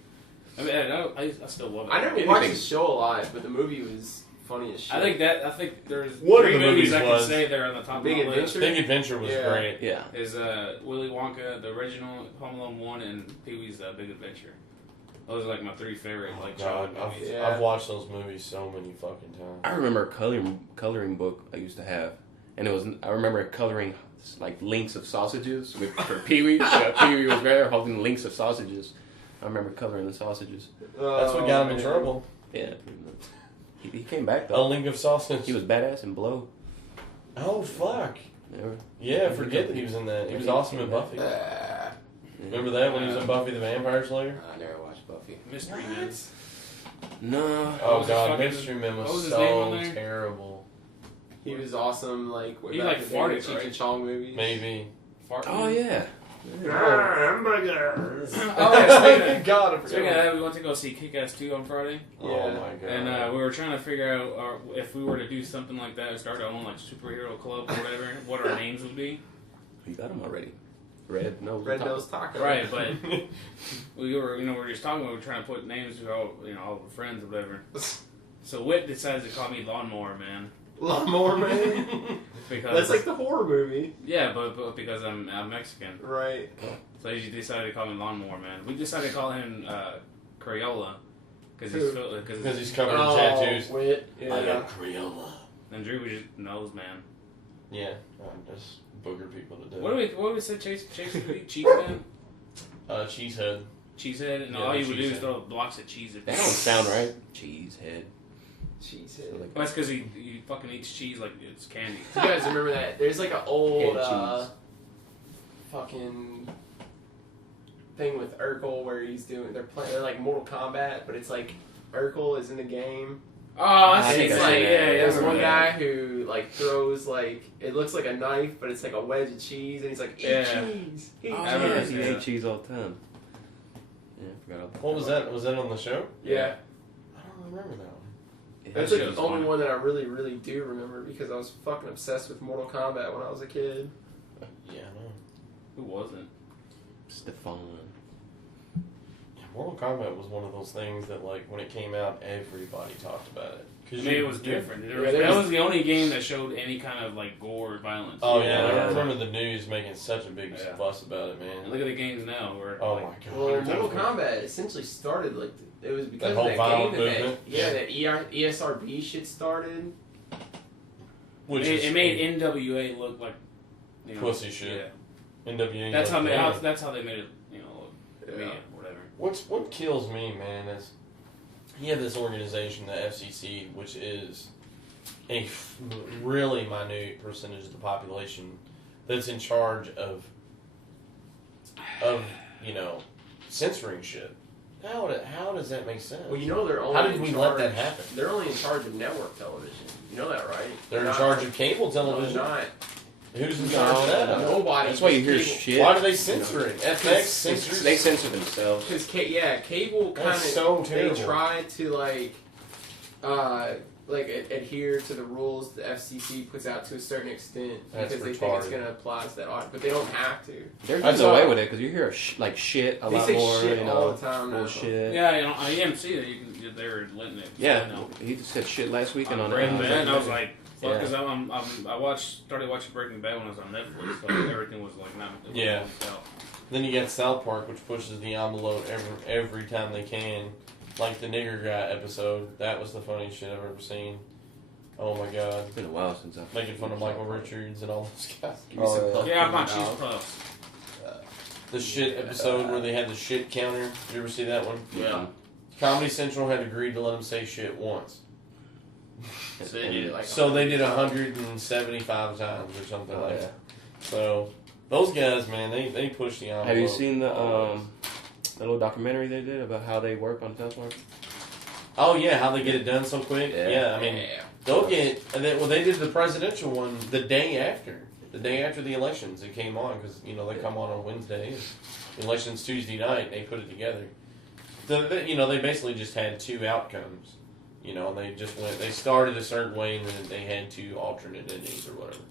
I mean, I still love it. I never watched the show a lot, but the movie was funny as shit. I think there's One of three the movies movies I can was say they're on the top Big of my list. Adventure? Big Adventure was Yeah. great. Yeah. Is Willy Wonka, the original, Home Alone 1, and Pee-wee's Big Adventure. Those are like my three favorite Oh, like God, childhood movies. Yeah. I've watched those movies so many fucking times. I remember a coloring book I used to have, and I remember coloring like links of sausages for Pee-wee. Pee-wee was there holding links of sausages. I remember coloring the sausages. That's what got him in trouble. Yeah. He came back A though. link of sausage. He was badass and blow. Oh fuck. Never. Yeah, forget that he was in that. He was awesome in Buffy. Remember that when he was in Buffy the Vampire Slayer? I never watched Buffy. Mystery Men. No. Oh was god, his fucking- Mystery Men what was was his name on so there? terrible. He was awesome, like way He, back like, in the day, farted, Cheech right? and Chong movies. Maybe. Fart Oh yeah. Hamburgers. Oh, God, I Speaking of forgot. that, we went to go see Kick-Ass 2 on Friday. Oh Yeah. my god. And we were trying to figure out if we were to do something like that, start our own like superhero club or whatever, what our names would be. You got him already. RedNoseTaco. Right, but we were just talking. We were trying to put names to all our friends or whatever. So Whit decided to call me Lawnmower Man Lawnmower Man. because That's like the horror movie. yeah, but because I'm Mexican, Right. so he decided to call me Lawnmower Man. We decided to call him Crayola because Because he's covered in tattoos. Wit. I Yeah. got Crayola. and Drew was just Nose Man. Yeah, just booger people to do. What do we say? Chase Cheese Man, Cheesehead. Cheesehead, and Yeah, all you would do is Cheesehead. throw blocks of cheese at That me. don't sound right. Cheesehead. Cheesehead. So, Do like, Well, that's because he fucking eats cheese like it's candy. you guys remember that? There's like an old Head cheese. fucking thing with Urkel where they're like Mortal Kombat, but it's like Urkel is in the game. Oh, I I see. think It's I like seen that. there's Yeah, one I guy remember who like throws like it looks like a knife, but it's like a wedge of cheese, and he's like, "Eat Yeah. cheese, eat Oh, I remember yeah, cheese." he that. ate cheese all the time. Yeah, I forgot about What was that? Was that on the show? Yeah, I don't remember that one. Yeah. that's That like show's the only fun. one that I really, really do remember because I was fucking obsessed with Mortal Kombat when I was a kid. Yeah, I know. Who wasn't? Stefan. Yeah, Mortal Kombat was one of those things that, like, when it came out, everybody talked about it. I mean, it was different. Yeah, there That was- was the only game that showed any kind of like gore or violence. Oh yeah, Yeah. I remember the news making such a big Yeah. fuss about it, And man. look at the games now. Where Oh like, my god. Well, 100 Mortal times worse. Kombat essentially started like it was because That of whole that violent game movement? that ESRB shit started. Which is it made NWA look like pussy shit. Yeah, NWA. that's how like, that's how they made it. You know, look to me, whatever. What kills me, man, is you have this organization, the FCC, which is a really minute percentage of the population that's in charge of censoring shit. How does that make sense? Well, you know they're only How did in we charge, let that happen? They're only in charge of network television. You know that, right? They're in not- charge of cable No, television. they're not. Who's in charge of that? Nobody. That's why you hear cable. shit. Why do they censor it? FX censors. They censor themselves. Because cable kind of That's so they terrible. try to adhere to the rules the FCC puts out to a certain extent That's because they think it's retarded. going to apply to that audience, but they don't have to. They're I getting saw- away with it because you hear shit a They lot say more. shit you all know, the time now. bullshit. Yeah, you know, on EMC they're letting it. Yeah, You know, he just said shit last weekend on Breaking that. Bad, and I was like, fuck, Yeah. because started watching Breaking Bad when I was on Netflix, so everything was like not. Yeah. Then you got South Park, which pushes the envelope every time they can. Like the nigger guy episode, that was the funniest shit I've ever seen. Oh my god. It's been a while since I've Making fun of Michael Richards and all those guys. Give me some Oh, puff Yeah, I'm on in cheese your mouth. puffs. The shit episode where they had the shit counter. Did you ever see that one? Yeah. Comedy Central had agreed to let them say shit once. So they did it like So they did 175 times or something like yeah. that. So those guys, man, they push the envelope. Have you seen the little documentary they did about how they work on South Park? Oh yeah, how they get it done so quick? Yeah, I mean, they'll get. And then, well, they did the presidential one the day after the elections. It came on because they come on Wednesday. And the election's Tuesday night. They put it together. So they basically just had two outcomes. And they just went. They started a certain way, and then they had two alternate endings or whatever.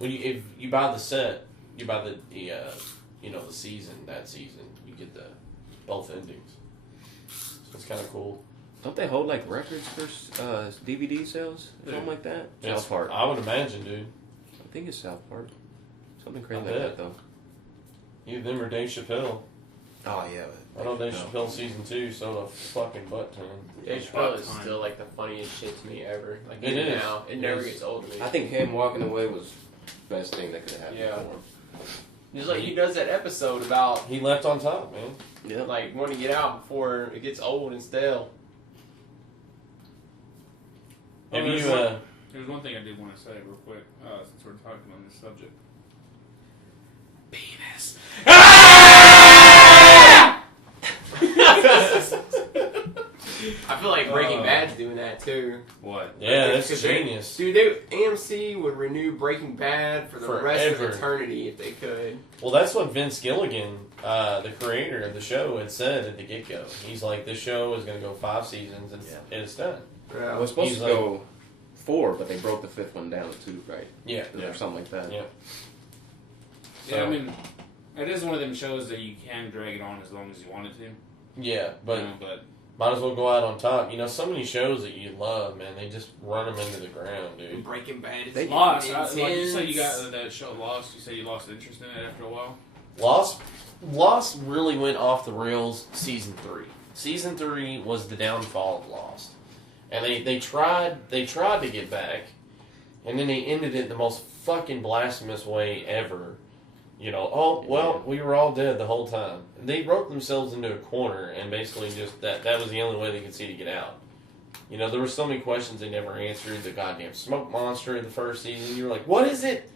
If you buy the set, you buy the season. That season, you get both endings. So it's kind of cool. Don't they hold like records for DVD sales? Something like that? South Park. I would imagine, dude. I think it's South Park. Something crazy like that, though. Either them or Dave Chappelle. Oh, yeah. I know Dave Chappelle season 2 sold a fucking butt ton. Dave Chappelle is still like the funniest shit to me ever. Like it is. Now, it never gets old to me. I think him walking away was the best thing that could have happened for him. Just like he does that episode about he left on top, man. Yeah. Like wanting to get out before it gets old and stale. There's one thing I did want to say real quick, since we're talking on this subject. Penis. I feel like Breaking Bad's doing that too. What? Yeah, that's genius. Dude, AMC would renew Breaking Bad for the rest of eternity if they could. Well, that's what Vince Gilligan, the creator of the show, had said at the get-go. He's like, this show is going to go 5 seasons and it's done. Yeah. It was supposed to go 4, but they broke the 5th one down to 2, right? Yeah. Or something like that. Yeah. Yeah, I mean, it is one of them shows that you can drag it on as long as you wanted to. Yeah, but might as well go out on top. So many shows that you love, man, they just run them into the ground, dude. Breaking Bad is Lost. Like you said, you got that show Lost. You said you lost interest in it after a while. Lost really went off the rails season 3. Season 3 was the downfall of Lost. And they tried to get back, and then they ended it the most fucking blasphemous way ever. We were all dead the whole time. And they wrote themselves into a corner, and basically just that was the only way they could see to get out. There were so many questions they never answered. The goddamn smoke monster in the first season, you were like, what is it?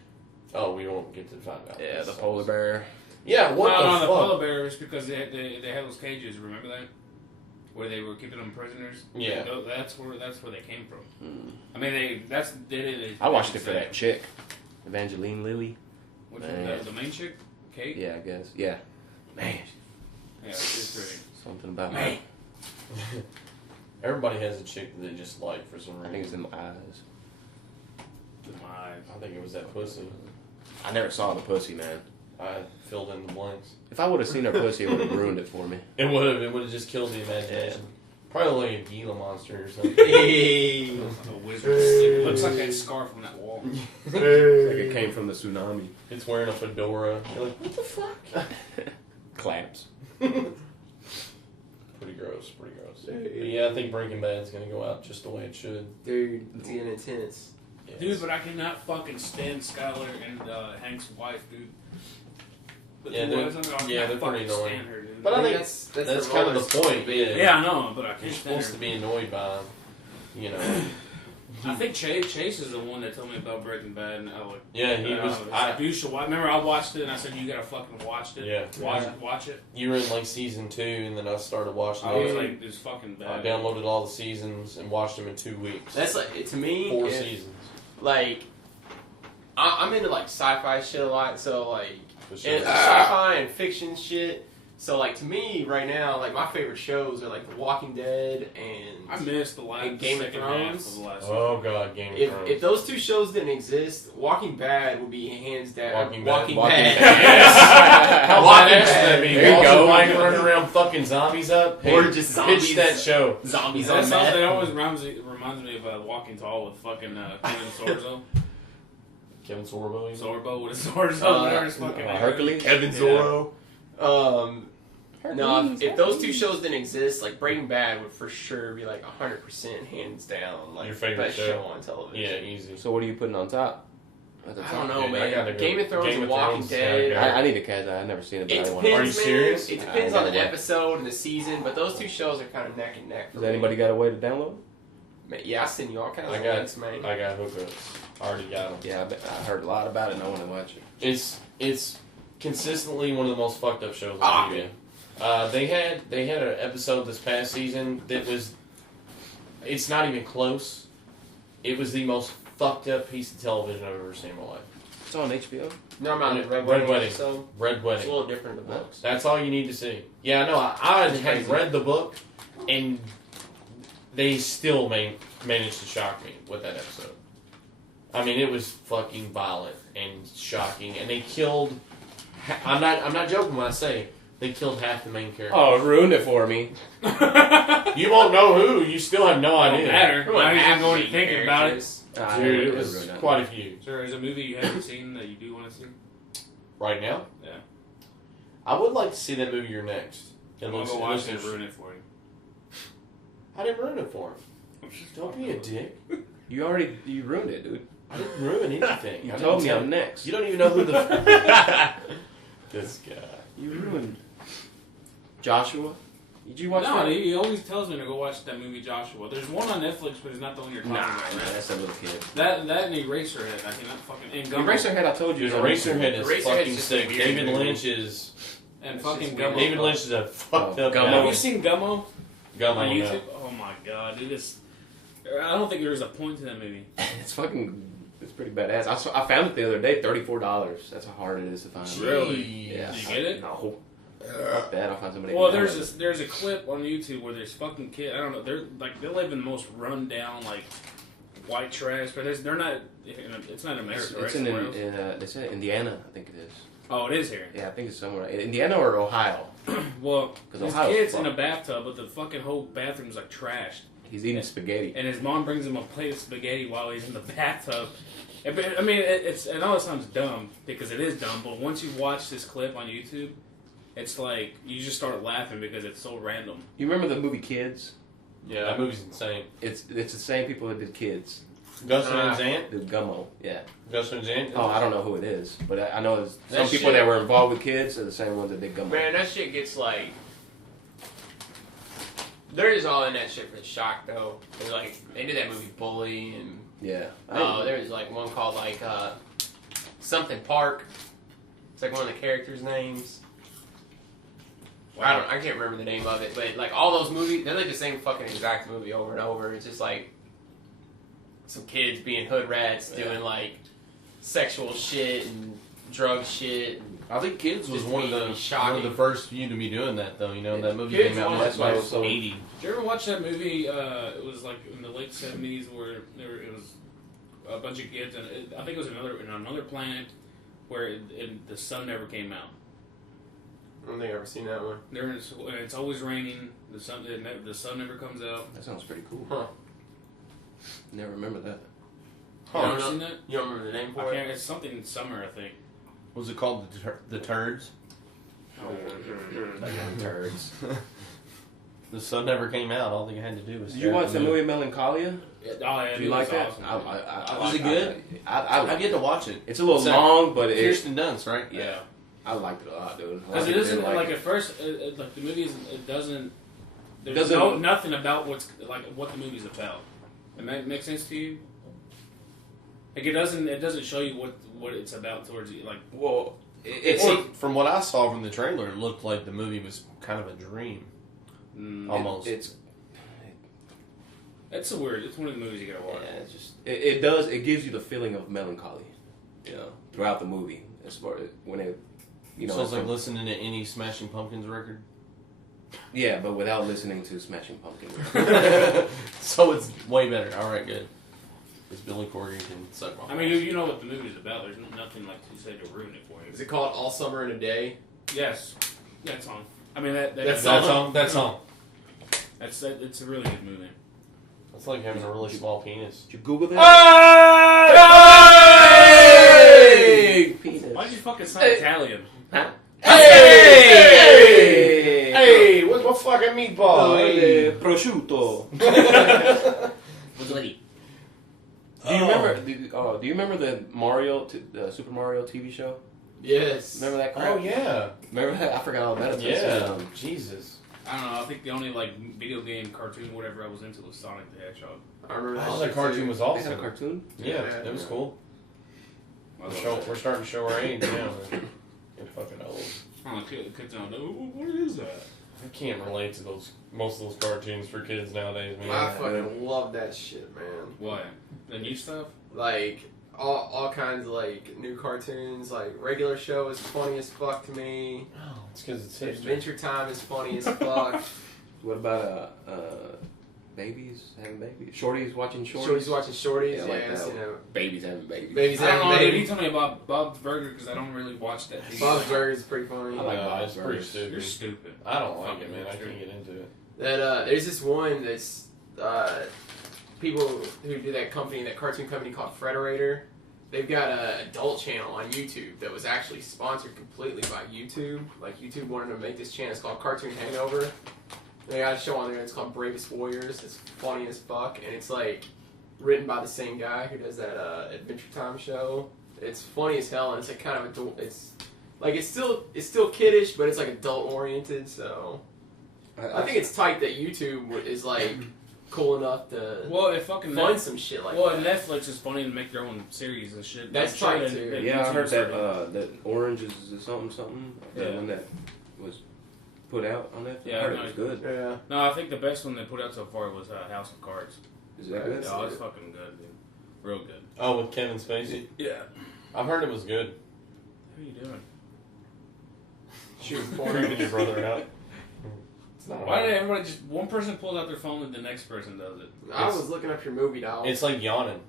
Oh, we don't get to find out. Yeah, the polar bear. Yeah, what the fuck? The polar bear is because they had those cages, remember that? Where they were keeping them prisoners. Yeah, that's where they came from. I mean, I watched it for that chick, Evangeline Lilly. Which one? The main chick, Kate. Yeah, I guess. Yeah. Man. Yeah, she's pretty. Something about me. Everybody has a chick that they just like for some reason. I think it's in my eyes. I think it was that pussy. I never saw the pussy, man. I filled in the blanks. If I would have seen her pussy, it would have ruined it for me. It would have just killed the imagination. Probably like a Gila monster or something. A wizard. It looks like that scarf on that wall. It's like it came from the tsunami. It's wearing a fedora. You're like, what the fuck? Claps. Pretty gross. But yeah, I think Breaking Bad's gonna go out just the way it should. Dude, it's getting intense. Yes. Dude, but I cannot fucking stand Skylar and Hank's wife, dude. But they're pretty annoying. Her, dude. But I think that's kind of the point. Yeah, I know, but I can't You're stand supposed to be annoyed by him, I think Chase is the one that told me about Breaking Bad, and I like, yeah, he was. You should watch. Remember, I watched it, and I said you gotta fucking watch it. Yeah, watch it. You were in like season 2, and then I started watching. I was like, it's fucking bad. I downloaded all the seasons and watched them in 2 weeks. That's like to me 4 seasons. Like, I'm into like sci-fi shit a lot, so like sci-fi and fiction shit. So like to me right now, like my favorite shows are like The Walking Dead and I missed the last Game of Thrones. Oh god, Game of Thrones. If those 2 shows didn't exist, Walking Bad would be hands down. Walking Bad. Yes. How Walking badass would that be? There you go. Walter White running around fucking zombies up. Or Hey, just zombies. pitch that show. Zombies That on sounds that. like always reminds me of Walking Tall with fucking Kevin Sorbo. Kevin Sorbo. Sorbo with a Sorbo. Whatever his fucking name is. Hercules. Evan Zorro. No, if those 2 shows didn't exist, like Breaking Bad would for sure be like 100% hands down like Your favorite best show on television. Yeah, easy. So what are you putting on top? I don't know, Dude, I gotta man. go. Game of Thrones Game and of Walking Thrones, Dead. yeah. I need to catch that. I've never seen it, but It I depends, want to. Are you serious? Man. It depends I on gotta the wait. episode and the season, but those 2 shows are kind of neck and neck. Does anybody got a way to download? Man, yeah, I send you all kinds of I got links, man. I got hookups. I already got them. Yeah, I heard a lot about it. No one to watch it. It's consistently one of the most fucked up shows on Ah, TV. They had an episode this past season that was It's not even close. It was the most fucked up piece of television I've ever seen in my life. It's on HBO. No, I'm not Red Wedding. Wedding. So Red it's Wedding. a little different than the books. That's all you need to see. Yeah, no, I had read the book, and they still managed to shock me with that episode. I mean, it was fucking violent and shocking, and they killed. I'm not joking when I say they killed half the main characters. Oh, it ruined it for me. You won't know who. You still have no Don't idea. matter. Come on, Now he's half going the to think about it. Dude, it was quite a few. So there's a movie you haven't seen that you do want to see? Right now? Yeah. I would like to see that movie You're Next. I'm going to go watch it and ruin it for you. I didn't ruin it for him. Don't be a dick. You ruined it, dude. I didn't ruin anything. You I told didn't me tell- I'm next. You don't even know who the... This guy. You ruined Joshua. Did you watch No, that? he always tells me to go watch that movie Joshua. There's one on Netflix, but it's not the one you're talking Nah, about. man, that's a little kid. That and Eraserhead. I cannot fucking and Gummo. Eraserhead, I told you. Dude, Eraserhead is Eraserhead's fucking just sick. a weird David movie. Lynch is... and fucking just Gummo. David Lynch is a fucked up Gummo. guy. Have you seen Gummo Gummo, on no. YouTube? Oh my god, dude! I don't think there's a point to that movie. It's pretty badass. I found it the other day, $34. That's how hard it is to find. Really? Yeah. Did you get it? No. Fuck that. I'll find somebody. Well, who knows. there's a clip on YouTube where there's fucking kid. I don't know. They live in the most run down like white trash, but they're not. It's not in America, right? It's in, Somewhere else? they said Indiana, I think it is. Oh, it is here. Yeah, I think it's somewhere in Indiana or Ohio. Well, 'Cause his Ohio's kid's in a fucked. bathtub, but the fucking whole bathroom's like trashed. He's eating spaghetti. And his mom brings him a plate of spaghetti while he's in the bathtub. I mean, I know it sounds dumb because it is dumb, but once you watch this clip on YouTube, it's like you just start laughing because it's so random. You remember the movie Kids? Yeah, that movie's insane. It's the same people that did Kids. Gus Van Sant? The Gummo, yeah. Gus Van Sant? Oh, I don't know who it is, but I know some That people shit- that were involved with Kids are the same ones that did Gummo. Man, that shit gets like. They're just all in that shit for the shock though. They're like they did that movie Bully and Yeah. there was like one called like something Park. It's like one of the characters' names. I can't remember the name of it, but like all those movies, they're like the same fucking exact movie over and over. It's just like some kids being hood rats doing like sexual shit and drug shit. And I think Kids was Just one of being the shocking. first few to be doing that, though. You know, Yeah. that movie Kids came out in was- that's why it was so- 80. Did you ever watch that movie? It was like in the late '70s where it was a bunch of kids, and I think it was in another planet where the sun never came out. I don't think I've ever seen that one. It's always raining. The sun never comes out. That sounds pretty cool. Huh. Never remember that. You Huh. ever seen that? You don't remember the name I for can't. it? It's something in summer, I think. What was it called? The Turds? Turds. The sun never came out. All they had to do was... Did you watch the movie Melancholia? Oh yeah, Do you like that? Awesome. Was it good? I get to watch it. It's a little So, long, but Kirsten Dunst, right? yeah, I liked it a lot, dude. Because it isn't like at first, like the movie isn't. It doesn't. There's Doesn't- nothing about what the movie's about. It makes sense to you. Like it doesn't show you what it's about towards you. Like well, It's from what I saw from the trailer, it looked like the movie was kind of a dream. Almost. It's it's weird. It's one of the movies you gotta watch. yeah, it's just it gives you the feeling of melancholy, you know, throughout the movie as far as when it, you know, So it's like listening to any Smashing Pumpkins record. yeah, but without listening to Smashing Pumpkins. So it's way better. All right, good. Because Billy Corgan can suck my I mean, you know what the movie's about. There's nothing like you said to ruin it for you. Is it called All Summer in a Day? Yes, that song. I mean that That song. That song. It's a really good movie. It's like having a really small penis. Did you Google that? Hey! Penis. Why'd you fucking sound Italian? Huh? Hey! Hey! What's my fucking meatball? Hey! Prosciutto. What's ready? Do you remember? Do you remember the Super Mario TV show? Yes. Remember that crap? Oh yeah. Remember that? I forgot all about it. Yeah. Jesus. I don't know. I think the only like video game cartoon whatever I was into was Sonic the Hedgehog. I remember that Oh, shit that cartoon too. was They had a awesome. cartoon. Yeah, it was cool. We're starting to show our age now. We're getting fucking old. Oh, kids don't know. What is that? I can't relate to most of those cartoons for kids nowadays, man. I fucking love that shit, man. What? The new stuff? Like all kinds of like new cartoons. Like Regular Show is funny as fuck to me. Oh, it's because it's hipster. Adventure Time is funny as fuck. What about babies having babies? Shorties watching shorties. Shorties watching Shorties. Yeah, Yeah, like that. you know. Babies having babies. Babies I don't having know, dude. You babies. told me about Bob's Burger because I don't really watch that. TV. Bob's Burgers is pretty funny. I like Bob's it's pretty Burgers. stupid. You're stupid. I don't like Fucking it, man. I hipster. can't get into it. That there's this one that's people who do that cartoon company called Frederator. They've got an adult channel on YouTube that was actually sponsored completely by YouTube. Like YouTube wanted to make this channel. It's called Cartoon Hangover. They got a show on there. It's called Bravest Warriors. It's funny as fuck, and it's like written by the same guy who does that Adventure Time show. It's funny as hell, and it's like kind of adult. It's still kiddish, but it's like adult oriented. So I think it's tight that YouTube is like cool enough to It fucking fund some shit like and that. Netflix is funny to make their own series and shit. That's I'm sure tight, that- too. that Yeah, I heard YouTube's that already- that Orange is something. Yeah. That one that was put out on Netflix. Yeah, I heard I it was know. good. Yeah. No, I think the best one they put out so far was House of Cards. Is that good? Oh, it's fucking good, dude. Real good. Oh, with Kevin Spacey? Yeah. I've heard it was good. What are you doing? Shooting Creeping porn. your brother out. It's not Why hard. did everybody just one person pulls out their phone and the next person does it? I was looking up your movie doll. It's like yawning.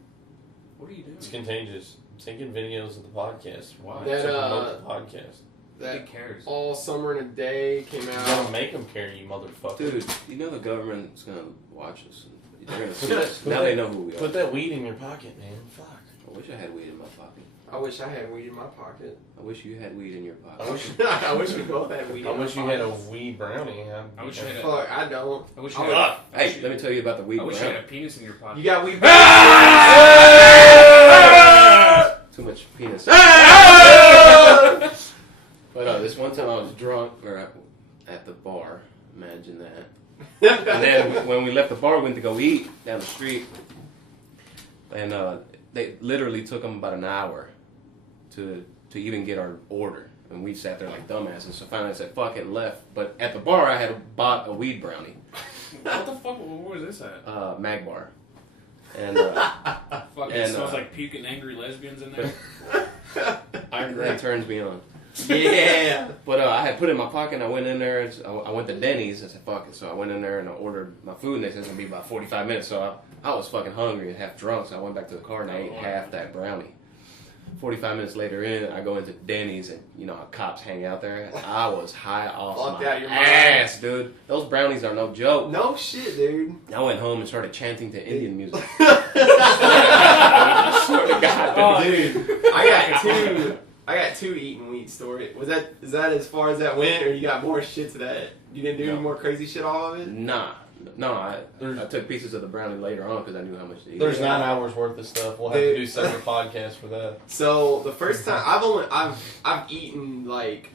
What are you doing? It's contagious. Taking videos of the podcast. Why? That, To promote the podcast. Who that cares? All Summer in a Day came You out. gotta make them carry you, motherfucker. Dude, you know the government's gonna watch us. And they're gonna see us. Now they know who we are. Put that weed in your pocket, man. Fuck. I wish I had weed in my pocket. I wish I had weed in my pocket. I wish you had weed in your pocket. I wish, I wish we both had weed. I in wish our you had a pockets. weed brownie. I wish you had a. Fuck, I don't. I wish you Oh, had. Hey, let me tell you about the weed. I wish you had brown. a penis in your pocket. You got weed. Too much penis. But this one time I was drunk or at the bar. Imagine that. And then when we left the bar, we went to go eat down the street. And they literally took them about an hour to even get our order. And we sat there like dumbasses. So finally I said, fuck it, and left. But at the bar, I had bought a weed brownie. What the fuck? Where was this at? Mag Bar. And Fuck, it And, smells like puking angry lesbians in there. that turns me on. Yeah. But I had put it in my pocket and I went in there. And I went to Denny's. I said, fuck it. So I went in there and I ordered my food and they said it's going to be about 45 minutes. So I was fucking hungry and half drunk. So I went back to the car and I ate half that brownie. 45 minutes later I go into Denny's and, you know, how cops hang out there. And I was high off Fucked my out your mind. ass, dude. Those brownies are no joke. No shit, dude. I went home and started chanting to Indian music. I Swear to God, dude. dude, I got two eating weed stories. Is that as far as that went, or you got more shit to that? You didn't do any more crazy shit off of it? Nah. No, I took pieces of the brownie later on because I knew how much to eat. There's 9 hours worth of stuff. We'll have to do separate podcasts for that. So the first time I've eaten like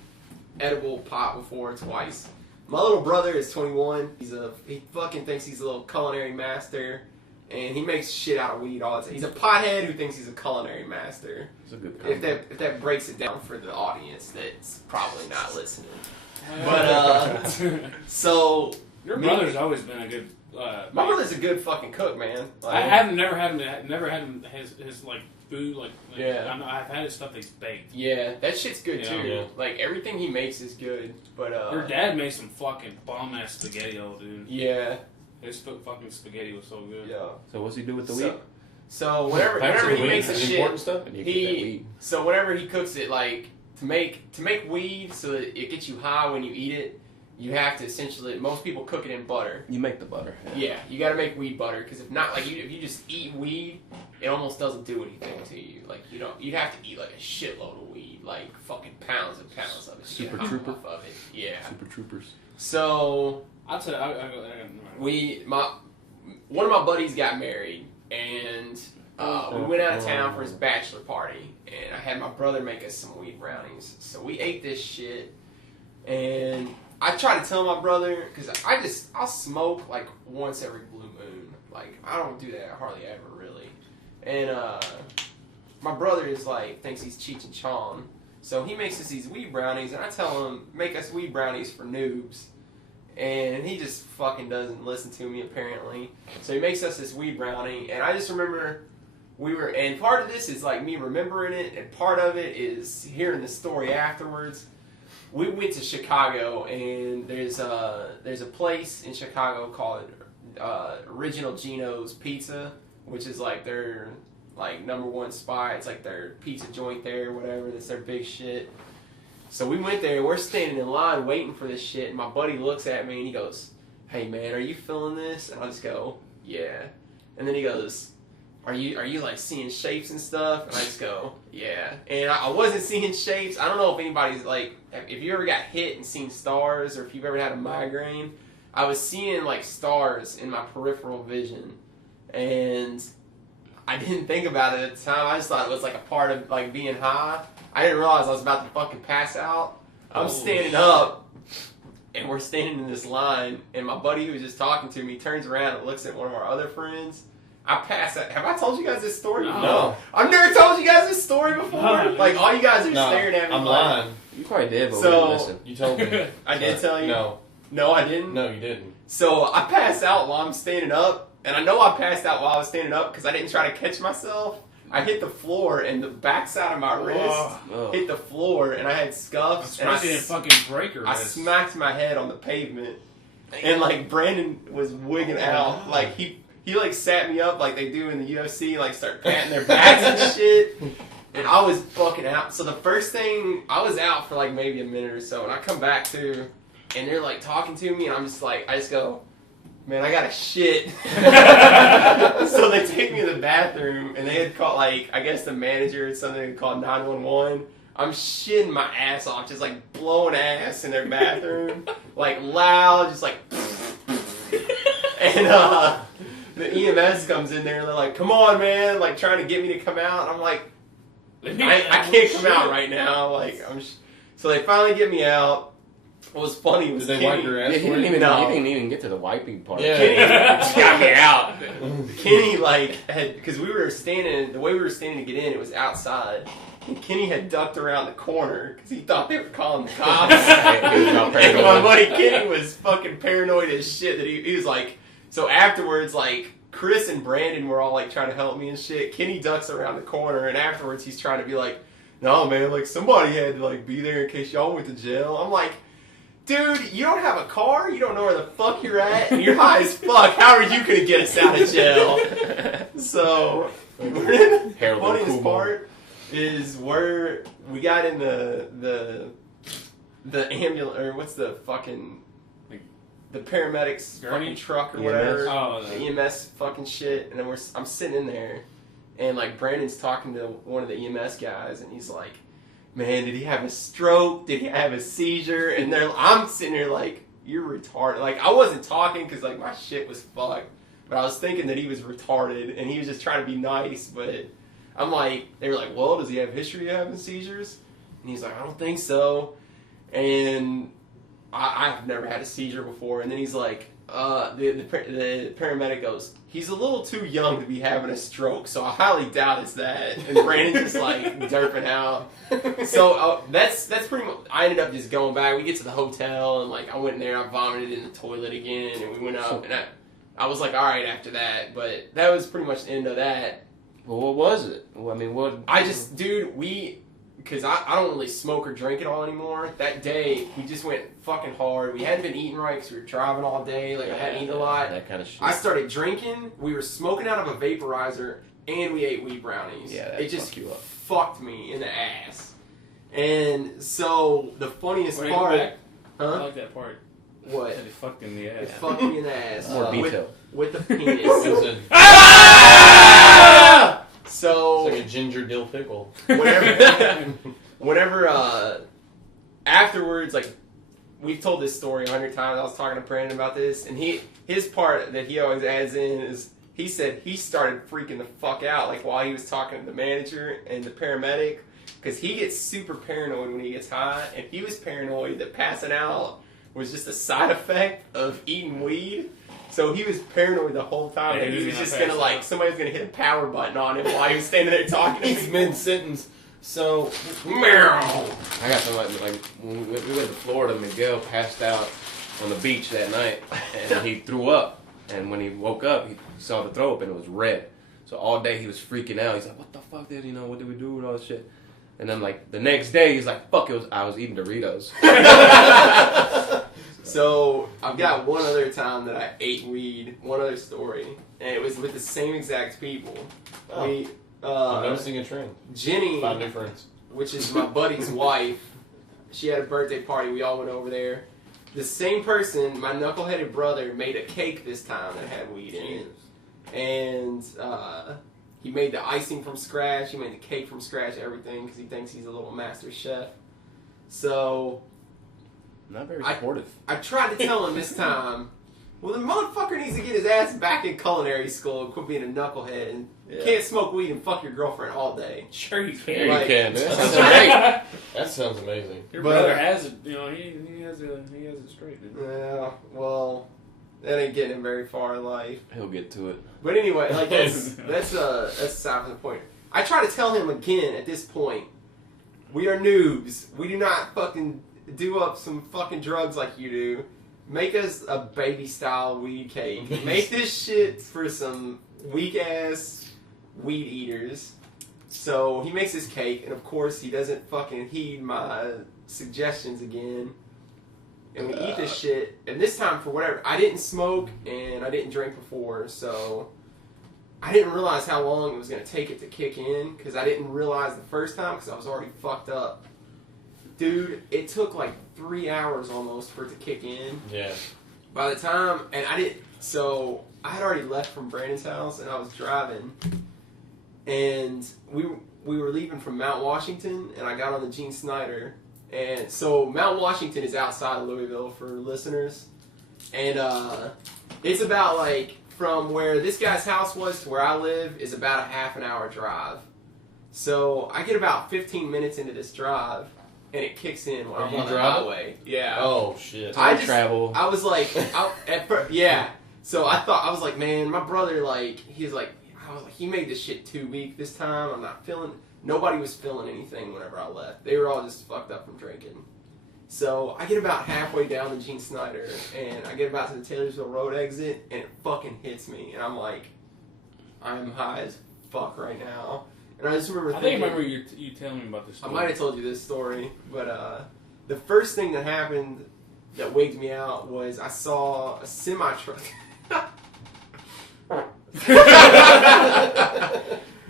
edible pot before twice. My little brother is 21. He fucking thinks he's a little culinary master, and he makes shit out of weed all the time. He's a pothead who thinks he's a culinary master. It's a good If that breaks it down for the audience that's probably not listening. But so Your brother's always been a good. my brother's a good fucking cook, man. I haven't never had him his like food like Yeah. I've had his stuff that's baked. Yeah, that shit's good Yeah. too. Yeah. Like everything he makes is good, but Your dad made some fucking bomb ass spaghetti, dude. Yeah, His fucking spaghetti was so good. yeah. So what's he do with the So- weed? So whenever he makes a the shit, important stuff. And you get that he weed. so whenever he cooks it, like to make weed so that it gets you high when you eat it, you have to essentially. Most people cook it in butter. You make the butter. Yeah, you got to make weed butter because if not, like if you just eat weed, it almost doesn't do anything to you. Like you'd have to eat like a shitload of weed, like fucking pounds and pounds of it. to get Super high Trooper? off of it. Yeah. Super Troopers. So I'll tell you. one of my buddies got married, and we went out of town for his bachelor party, and I had my brother make us some weed brownies. So we ate this shit, and I try to tell my brother because I'll smoke like once every blue moon. Like I don't do that hardly ever really, and my brother is like thinks he's Cheech and Chong, so he makes us these weed brownies, and I tell him make us weed brownies for noobs. and he just fucking doesn't listen to me apparently. So he makes us this weed brownie, and I just remember and part of this is like me remembering it, and part of it is hearing the story afterwards. We went to Chicago, and there's a place in Chicago called Original Gino's Pizza, which is like their like #1 spot. It's like their pizza joint there, whatever. That's their big shit. So we went there. We're standing in line waiting for this shit, and my buddy looks at me and he goes, "Hey man, are you feeling this?" And I just go, "Yeah." And then he goes, Are you like seeing shapes and stuff?" And I just go, "Yeah." And I wasn't seeing shapes. I don't know if anybody's like, if you ever got hit and seen stars, or if you've ever had a migraine. I was seeing like stars in my peripheral vision, and I didn't think about it at the time. I just thought it was like a part of like being high. I didn't realize I was about to fucking pass out. I'm standing up, and we're standing in this line, and my buddy who was just talking to me turns around and looks at one of our other friends. I pass out. Have I told you guys this story before? No. I've never told you guys this story before. No. Like, all you guys are staring at me. I'm like, lying. You probably did, but So- we didn't listen. You told me. I did tell you? No. No, I didn't. No, you didn't. So I passed out while I'm standing up, and I know I passed out while I was standing up because I didn't try to catch myself. I hit the floor, and the backside of my wrist Oh. hit the floor, and I had scuffs. And Surprised you didn't fucking break her I wrist. smacked my head on the pavement, and like Brandon was wigging out. Like he like sat me up like they do in the UFC, like start patting their backs and shit. And I was fucking out. So the first thing, I was out for like maybe a minute or so, and I come back to, and they're like talking to me, and I'm just like, I just go, "Man, I got a shit." So they take me to the bathroom, and they had called, like, I guess the manager or something had called 911. I'm shitting my ass off, just like blowing ass in their bathroom, like loud, just like. And the EMS comes in there, and they're like, "Come on, man!" Like trying to get me to come out. I'm like, I can't come out right now. Like so they finally get me out. What was funny was Did they wipe your ass? Yeah, he for didn't you? even, No. he didn't even get to the wiping part. Yeah. Kenny got me out. Kenny because we were standing, the way we were standing to get in, it was outside. And Kenny had ducked around the corner because he thought they were calling the cops. And my buddy Kenny was fucking paranoid as shit that he was like, so afterwards, like, Chris and Brandon were all like trying to help me and shit. Kenny ducks around the corner, and afterwards he's trying to be like, "No, man, like somebody had to like be there in case y'all went to jail." I'm like, "Dude, you don't have a car, you don't know where the fuck you're at, and you're high as fuck. How are you gonna get us out of jail?" So, the funniest part is where we got in the ambulance, or what's the fucking, the paramedics fucking truck or whatever, Oh, the EMS fucking shit, and then I'm sitting in there, and like Brandon's talking to one of the EMS guys, and he's like, "Man, did he have a stroke? Did he have a seizure?" And I'm sitting there like, "You're retarded." Like, I wasn't talking because like my shit was fucked, but I was thinking that he was retarded, and he was just trying to be nice, but I'm like, they were like, "Well, does he have history of having seizures?" And he's like, "I don't think so." And I've never had a seizure before. And then he's like, the paramedic goes, "He's a little too young to be having a stroke, so I highly doubt it's that." And Brandon's just like derping out. So that's pretty much. I ended up just going back. We get to the hotel, and like I went in there, I vomited in the toilet again, and we went up, and I was like, all right after that. But that was pretty much the end of that. Well, what was it? Well, I mean, what? Because I don't really smoke or drink at all anymore. That day, we just went fucking hard. We hadn't been eating right because we were driving all day. Like, I hadn't eaten a lot. That kind of shit. I started drinking. We were smoking out of a vaporizer, and we ate weed brownies. Yeah, that it just fucked you up. fucked me in the ass. And so, the funniest Wait, go part... back. I Huh? like that part. What? That it fucked in the ass. It fucked me in the ass. More detail. With the penis. It's So... like a ginger dill pickle. Whenever afterwards, like, we've told this story 100 times. I was talking to Brandon about this, and his part that he always adds in is he said he started freaking the fuck out, like, while he was talking to the manager and the paramedic, because he gets super paranoid when he gets high, and he was paranoid that passing out was just a side effect of eating weed. So he was paranoid the whole time that he was just gonna, like, somebody's gonna hit a power button on him while he was standing there talking to He's me. mid-sentence. So, I got some like when we went to Florida, Miguel passed out on the beach that night, and he threw up. And when he woke up, he saw the throw up, and it was red. So all day he was freaking out. He's like, "What the fuck did what did we do and all this shit?" And then like the next day, he's like, "Fuck, I was eating Doritos." So I've got one other time that I ate weed. One other story, and it was with the same exact people. Oh. I'm noticing a trend. Jenny, 5 new friends. which is my buddy's wife, she had a birthday party. We all went over there. The same person, my knuckleheaded brother, made a cake this time that had weed in it. And he made the icing from scratch. He made the cake from scratch, everything, because he thinks he's a little master chef. So Not very supportive. I tried to tell him this time, well, the motherfucker needs to get his ass back in culinary school and quit being a knucklehead. And you can't smoke weed and fuck your girlfriend all day. Sure you can. Yeah, Like- you can. That sounds great. That sounds amazing. Your But- brother has it. He has it straight. Dude. Yeah, well, that ain't getting him very far in life. He'll get to it. But anyway, like that's aside from the point. I try to tell him again at this point, we are noobs. We do not fucking do up some fucking drugs like you do. Make us a baby style weed cake. Make this shit for some weak ass weed eaters. So he makes this cake, and of course he doesn't fucking heed my suggestions again. And we eat this shit, and this time for whatever, I didn't smoke and I didn't drink before, so I didn't realize how long it was going to take it to kick in, because I didn't realize the first time, because I was already fucked up. Dude, it took like 3 hours almost for it to kick in. Yeah. By the time, and so I had already left from Brandon's house, and I was driving, and we were leaving from Mount Washington, and I got on the Gene Snyder. And so Mount Washington is outside of Louisville for listeners. And it's about like from where this guy's house was to where I live is about a half an hour drive. So I get about 15 minutes into this drive and it kicks in when I'm on the highway. Yeah. Oh shit. I travel. I was like, yeah. So I was like, man, my brother, like, he made this shit too weak this time. I'm not feeling. Nobody was feeling anything whenever I left. They were all just fucked up from drinking. So I get about halfway down the Gene Snyder, and I get about to the Taylorsville Road exit, and it fucking hits me. And I'm like, I'm high as fuck right now. And I just remember thinking... I remember you telling me about this story. I might have told you this story, but the first thing that happened that wigged me out was I saw a semi-truck...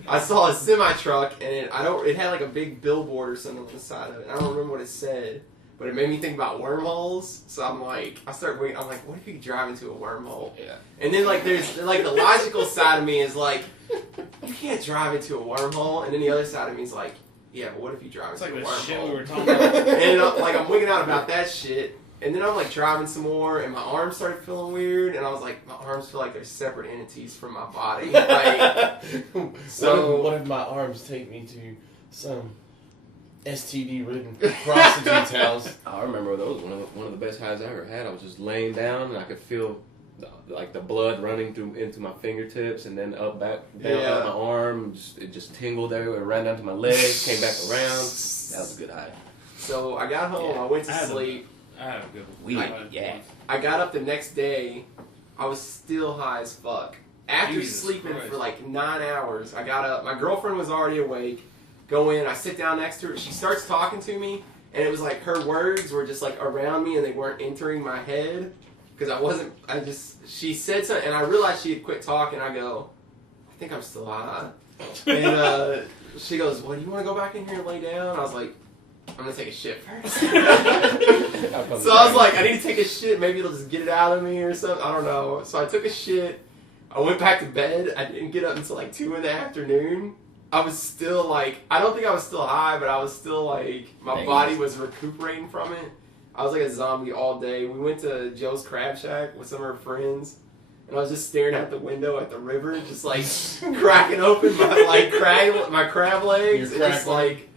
I saw a semi-truck, and it had like a big billboard or something on the side of it. I don't remember what it said, but it made me think about wormholes. So I'm like, I'm like, what if you could drive into a wormhole? Yeah. And then like there's like the logical side of me is like, you can't drive into a wormhole, and then the other side of me is like, yeah, but what if you drive It's into like a the wormhole? shit we were talking about. And like I'm wigging out about that shit. And then I'm like driving some more, and my arms started feeling weird, and I was like, my arms feel like they're separate entities from my body. Like, so what if my arms take me to some STD-ridden prostitute's house? I remember that was one of the best highs I ever had. I was just laying down, and I could feel like the blood running into my fingertips, and then up back down Yeah. up my arm. It just tingled everywhere, ran down to my legs, came back around. That was a good high. So I got home, Yeah. I went to sleep. I had a good Weed, one. yeah. I got up the next day, I was still high as fuck. After Jesus sleeping Christ. for like 9 hours, I got up. My girlfriend was already awake. Go in, I sit down next to her. She starts talking to me, and it was like her words were just like around me and they weren't entering my head. Because she said something, and I realized she had quit talking. I go, I think I'm still high. And she goes, well, do you want to go back in here and lay down? I was like, I'm going to take a shit first. So I was like, I need to take a shit. Maybe it'll just get it out of me or something. I don't know. So I took a shit. I went back to bed. I didn't get up until like 2 in the afternoon. I was still like, I don't think I was still high, but I was still like, my body was recuperating from it. I was like a zombie all day. We went to Joe's Crab Shack with some of her friends. And I was just staring out the window at the river, just like cracking open my crab legs, and just like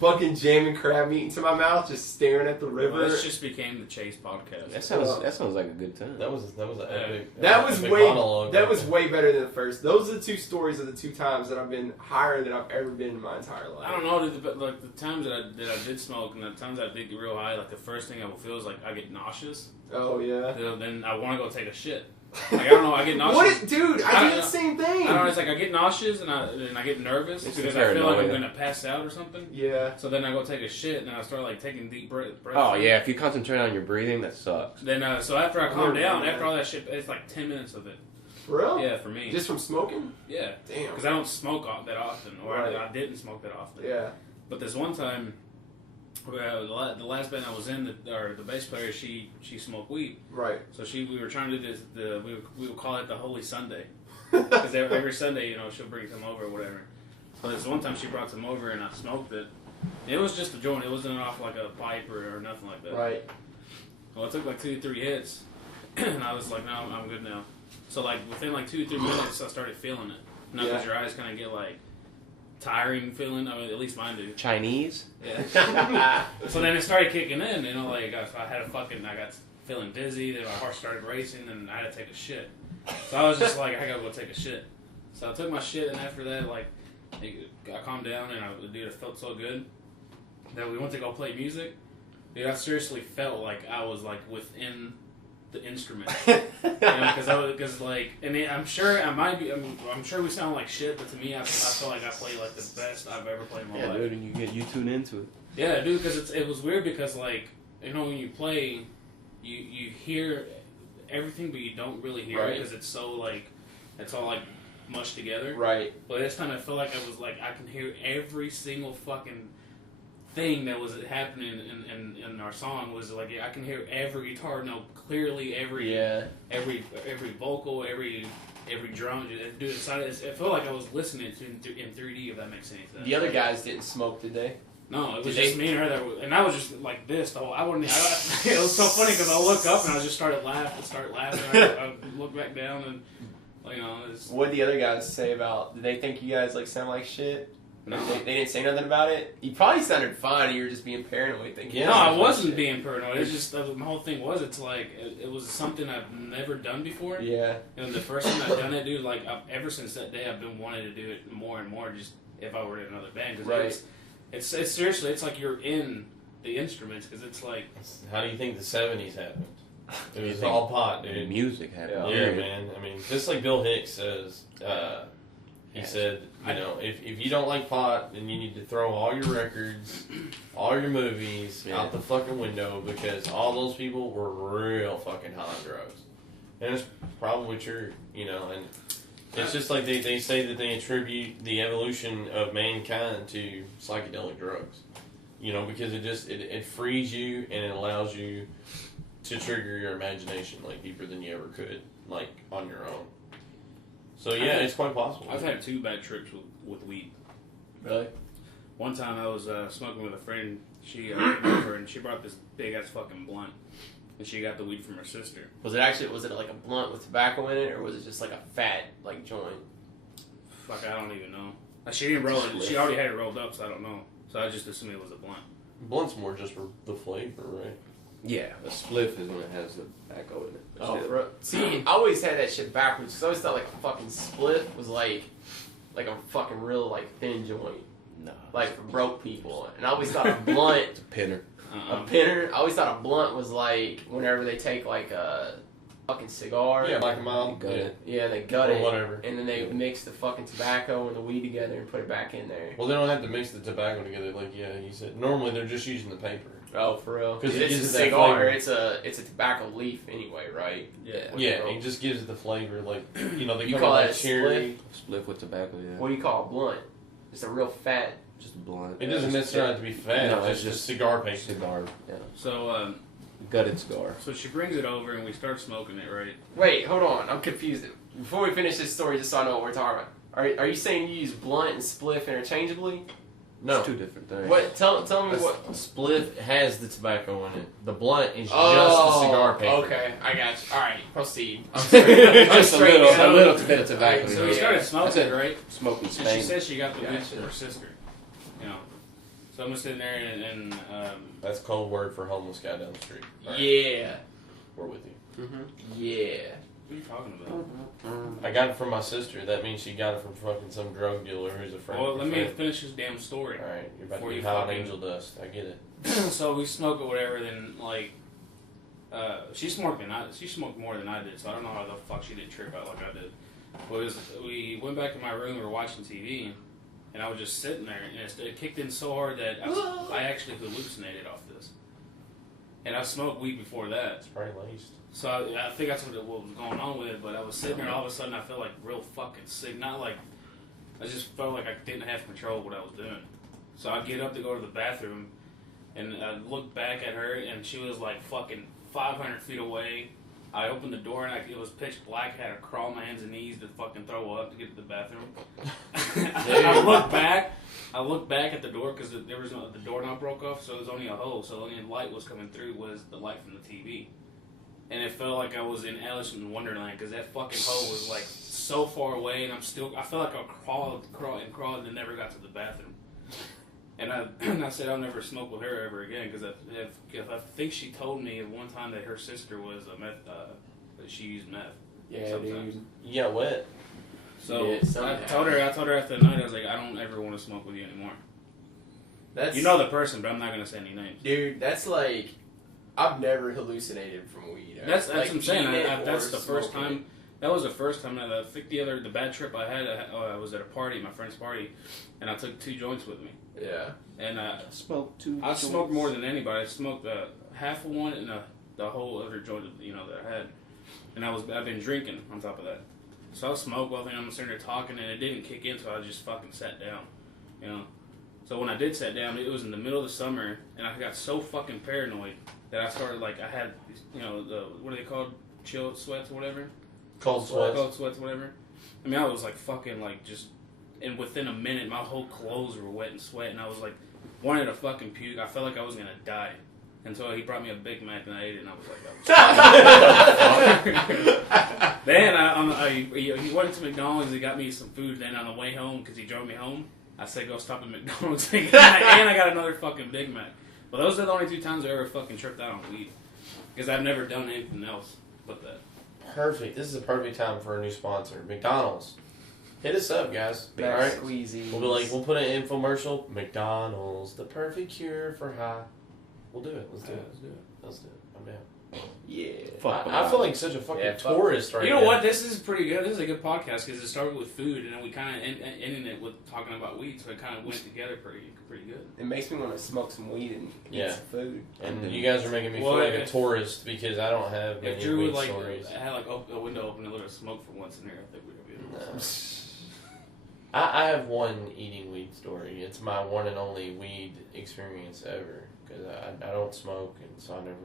fucking jamming crab meat into my mouth, just staring at the river. Well, this just became the Chase podcast. That sounds like a good time. That was an epic. That was epic way monologue. that was way better than the first. Those are the two stories of the two times that I've been higher than I've ever been in my entire life. I don't know, dude, but like the times that I did smoke and the times I did get real high, like the first thing I will feel is like I get nauseous. Oh yeah. Then I want to go take a shit. Like, I don't know, I get nauseous. Dude, I do the same thing. I don't know, it's like I get nauseous and I get nervous It's because I feel like I'm paranoia. gonna pass out or something. Yeah. So then I go take a shit and I start like taking deep breaths. Oh yeah, if you concentrate on your breathing, that sucks. Then so after I calm Oh, down, yeah. after all that shit, it's like 10 minutes of it. For real? Yeah, for me. Just from smoking? Yeah. Damn. Because I don't smoke that often, or Right. I didn't smoke that often. Yeah. But this one time, the last band I was in, the bass player, she smoked weed. Right. So we were trying to do this. We would call it the Holy Sunday, because every Sunday, she'll bring some over or whatever. So this one time she brought some over and I smoked it. It was just a joint. It wasn't off like a pipe or nothing like that. Right. Well, it took like 2 or 3 hits, and I was like, no, I'm good now. So like within like 2 or 3 minutes, I started feeling it. Not because your eyes kind of get like tiring feeling. I mean, at least mine do. Chinese? Yeah. So then it started kicking in. Like I got feeling dizzy. Then my heart started racing, and I had to take a shit. So I was just like, I gotta go take a shit. So I took my shit, and after that, like, I calmed down, and it felt so good that we went to go play music. Dude, I seriously felt like I was like within the instrument, because I'm sure I might be. I'm sure we sound like shit, but to me, I feel like I play like the best I've ever played in my life. Dude, and you tune into it. Yeah, dude, because it was weird because like when you play, you hear everything, but you don't really hear it because it's so like it's all like mushed together. Right. But this time I felt like I was like I can hear every single fucking thing that was happening in our song. Was like I can hear every guitar note clearly, every vocal, every drum. Dude, it felt like I was listening to in 3D. If that makes any sense. The other guys didn't smoke, did they? No, it was just me and her and I was just like this the whole. It was so funny because I look up and I just started laughing. I look back down and What did the other guys say about? Did they think you guys like sound like shit? No. They didn't say nothing about it. You probably sounded fine. And you were just being paranoid, thinking. Yeah, no, I wasn't shit. being paranoid. It's just the whole thing was. It's like it was something I've never done before. Yeah. And the first time I've done it, dude, like ever since that day, I've been wanting to do it more and more. Just if I were in another band, because it's seriously, it's like you're in the instruments because it's like. How do you think the 70s happened? It was all pot, dude. Music happened. Yeah, man. I mean, just like Bill Hicks says, he said, if you don't like pot, then you need to throw all your records, all your movies out the fucking window because all those people were real fucking high on drugs. And it's probably true, and it's just like they say that they attribute the evolution of mankind to psychedelic drugs. Because it frees you and it allows you to trigger your imagination like deeper than you ever could, like on your own. So yeah, it's quite possible. I've had 2 bad trips with weed. Really? One time I was smoking with a friend. She came over and she brought this big ass fucking blunt, and she got the weed from her sister. Was it like a blunt with tobacco in it, or was it just like a fat like joint? Fuck, I don't even know. She didn't roll it. She already had it rolled up, so I don't know. So I just assumed it was a blunt. Blunt's more just for the flavor, right? Yeah, a spliff is when it has the tobacco in it. Oh, see, I always had that shit backwards. Cause I always thought like a fucking split was like a fucking real like thin joint, No. like for broke people. And I always thought a blunt, It's a pinner. a pinner. I always thought a blunt was like whenever they take like a fucking cigar. Yeah, like a mild. Got it. Yeah, they gut Or it, whatever. and then they mix the fucking tobacco and the weed together and put it back in there. Well, they don't have to mix the tobacco together, like you said. Normally, they're just using the paper. Oh, for real? 'Cause it It's gives a it that cigar. flavor. It's a tobacco leaf anyway, right? Yeah. Yeah, it just gives it the flavor, like they You come call with that a cherry. Spliff with tobacco, yeah. What do you call a blunt? Just a real fat. Just a blunt. It doesn't necessarily have to be fat. No, it's just cigar paper. cigar. Yeah. So Gutted cigar. so she brings it over and we start smoking it, right? Wait, hold on. I'm confused. Before we finish this story, just so I know what we're talking about. Are you saying you use blunt and spliff interchangeably? No, It's 2 different things. What? Tell me what. Spliff has the tobacco in it. The blunt is just the Oh, cigar paper. okay. I got you. All right, proceed. Just a straight little, down. a little bit of tobacco. So in we it. started That's smoking, it. right? Smoking And she Spain. said she got the weed Gotcha. from her sister. So I'm sitting there and That's code word for homeless guy down the street. Right. Yeah. We're with you. Yeah. what are you talking about? I got it from my sister. That means she got it from fucking some drug dealer who's a friend. Well, let me finish this damn story. Alright, you're about Before to you be high on fucking- angel dust. I get it. So we smoke or whatever. Then like, she smoked more than I did. So I don't know how the fuck she didn't trip out like I did. We went back to my room. We were watching TV, and I was just sitting there, and it kicked in so hard that I actually hallucinated off this. And I smoked weed before that. It's probably laced. So I think that's what was going on with it. But I was sitting there, and all of a sudden I felt like real fucking sick. Not like I just felt like I didn't have control of what I was doing. So I get up to go to the bathroom, and I looked back at her, and she was like fucking 500 feet away. I opened the door, and it was pitch black. I had to crawl on my hands and knees to fucking throw up to get to the bathroom. I looked back at the door because the doorknob broke off, so it was only a hole. So the only light was coming through was the light from the TV. And it felt like I was in Alice in Wonderland because that fucking hole was like so far away, and I felt like I crawled and never got to the bathroom. And I said I'll never smoke with her ever again because if I think she told me at one time that her sister was a meth, that she used meth. Yeah, sometimes. dude. You got wet. So Yeah, I told her after the night, I was like, I don't ever want to smoke with you anymore. That's You know the person, but I'm not gonna say any names. dude. That's like I've never hallucinated from weed. That's like, what I'm saying. eating it That's or the first smoking time. That was the first time. I think the bad trip I had. I was at a party, my friend's party, and I took 2 joints with me. it. Yeah. And Smoked 2 I smoked more than anybody. I smoked half of one and the whole other joint, that I had. And I've been drinking on top of that. So I smoked while I'm sitting there talking, and it didn't kick in, so I just fucking sat down, So when I did sit down, it was in the middle of the summer, and I got so fucking paranoid that I started I had, what are they called, chill sweats or whatever. Cold sweats. Cold sweats, whatever. I mean, I was fucking just, and within a minute, my whole clothes were wet and sweat, and I was wanted to fucking puke. I felt like I was gonna die. Until he brought me a Big Mac and I ate it, and I was like, then he went to McDonald's. He got me some food. Then on the way home, because he drove me home, I said go stop at McDonald's and I got another fucking Big Mac. But those are the only 2 times I ever fucking tripped out on weed, because I've never done anything else but that. Perfect. This is a perfect time for a new sponsor. McDonald's. Hit us up, guys. Back Alright? squeezy. We'll put an infomercial. McDonald's, the perfect cure for high. We'll do it. Let's do it. I'm down. Yeah. I feel like such a fucking tourist right now. You know what? This is pretty good. This is a good podcast because it started with food, and then we kind of ended it with talking about weed, so it kind of went together pretty good. It makes me want to smoke some weed and eat some food. And you guys are making me feel like a tourist because I don't have many If Drew weed would stories. had a window open and let us smoke for once in here, I think we'd be able to. No. I have one eating weed story. It's my one and only weed experience ever because I don't smoke, and so I never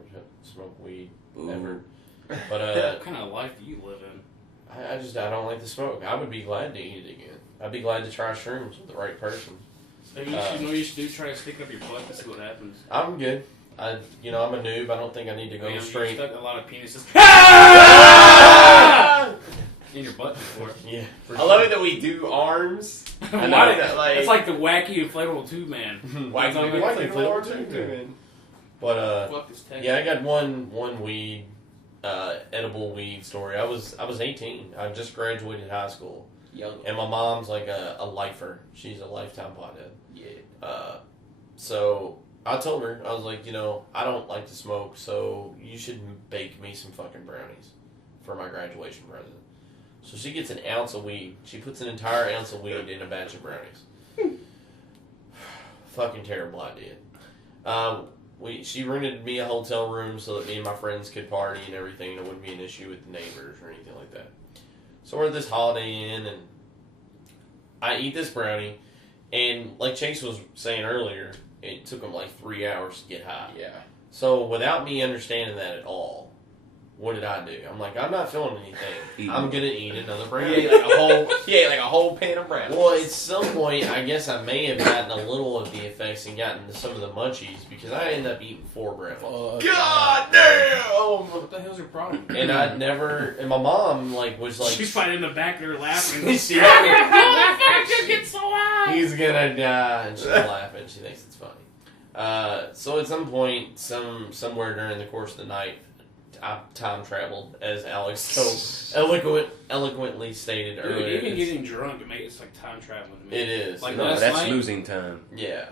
smoke weed ever. But what kind of life do you live in? I don't like to smoke. I would be glad to eat it again. I'd be glad to try shrooms with the right person. So you should do. Try to stick up your butt and see what happens. I'm good. I'm a noob. I don't think I need to go straight. You've stuck a lot of penises in your butt before. Yeah. I love it that we do arms. Why that, it's like the wacky inflatable tube man. Wacky inflatable tube man. But Fuck this tech. yeah, I got one weed, edible weed story. I was 18. I just graduated high school, Young. and my mom's like a lifer. She's a lifetime pothead. Yeah. So I told her, I was like, I don't like to smoke, so you should bake me some fucking brownies for my graduation present. So she gets an ounce of weed. She puts an entire ounce of weed in a batch of brownies. Fucking terrible idea. She rented me a hotel room so that me and my friends could party and everything. It wouldn't be an issue with the neighbors or anything like that. So we're at this Holiday Inn, and I eat this brownie, and like Chase was saying earlier, it took them 3 hours to get high. Yeah. So without me understanding that at all, what did I do? I'm like, I'm not feeling anything. I'm gonna eat another He brownie. ate like a whole pan of brownies. Well, at some point, I guess I may have gotten a little of the effects and gotten some of the munchies because I ended up eating 4 brownies. God damn! What the hell's your problem? And I'd never. And my mom was like, She's fighting in the back there laughing. She- Get so high. he's gonna die, and she's laughing. She thinks it's funny. So at some point, somewhere during the course of the night, I time traveled, as Alex so eloquently stated Dude, earlier. even getting drunk, it's like time traveling to me. It is. Like No, last that's night, losing time. Yeah.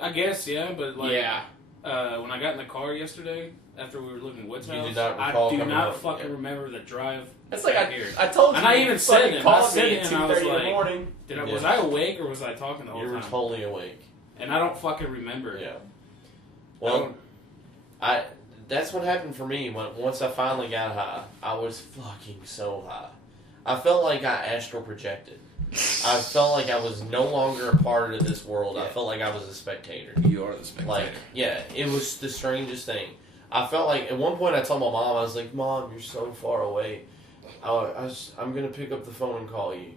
I guess, yeah, but like, Yeah. when I got in the car yesterday, after we were living in Wood's You house, did not I recall do coming not home, fucking yeah. remember the drive. It's like back here. I told you. And I even said fucking it. called I said me it at and I was 2:30 in the like- morning. Was I awake or was I talking the whole You were time? totally awake. And I don't fucking remember. Yeah. I Well, don't- that's what happened for me once I finally got high. I was fucking so high. I felt like I astral projected. I felt like I was no longer a part of this world. I felt like I was a spectator. You are the spectator. Like, yeah, it was the strangest thing. I felt like at one point I told my mom, I was like, "Mom, you're so far away. I'm gonna pick up the phone and call you,"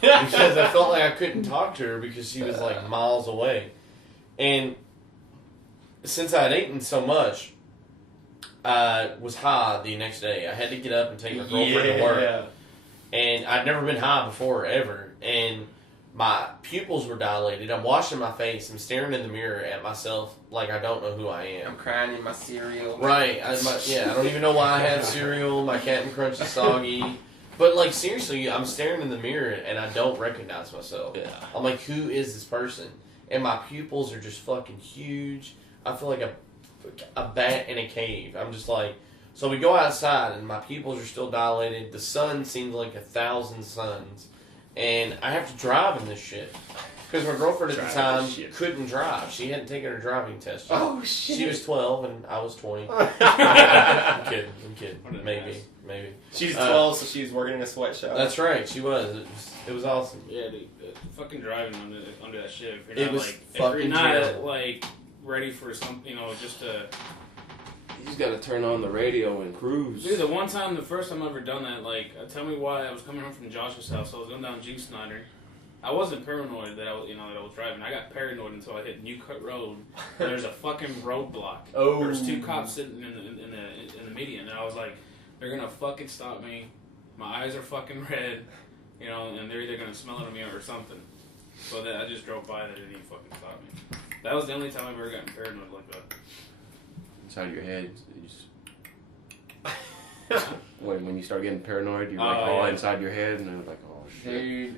because I felt like I couldn't talk to her because she was like miles away. And since I had eaten so much, I was high the next day. I had to get up and take my girlfriend to work. And I'd never been high before, ever. And my pupils were dilated. I'm washing my face. I'm staring in the mirror at myself like I don't know who I am. I'm crying in my cereal. Right. I don't even know why I had cereal. My Captain Crunch is soggy. But, like, seriously, I'm staring in the mirror and I don't recognize myself. Yeah. I'm like, who is this person? And my pupils are just fucking huge. I feel like a bat in a cave. I'm just like... So we go outside and my pupils are still dilated. The sun seems like 1,000 suns. And I have to drive in this shit. Because my girlfriend at the time couldn't drive. She hadn't taken her driving test yet. Oh, shit. She was 12 and I was 20. I'm kidding. What a Maybe. She's 12, so she's working in a sweatshop. That's right. She was. It was awesome. Yeah, the fucking driving under that shit. If It you're not, was like, if fucking you're not terrible. like ready for something, just to. You just gotta turn on the radio and cruise. Dude, the first time I ever done that, tell me why I was coming home from Josh's house. I was going down G. Snyder. I wasn't paranoid that I was driving. I got paranoid until I hit New Cut Road. And there's a fucking roadblock. Oh. There's 2 cops sitting in the median, and I was like, they're gonna fucking stop me. My eyes are fucking red, and they're either gonna smell it at me or something. So that I just drove by. They didn't even fucking stop me. That was the only time I've ever gotten paranoid like that. Inside your head, when you start getting paranoid, you're like all inside your head, and they're like, oh shit. Dude,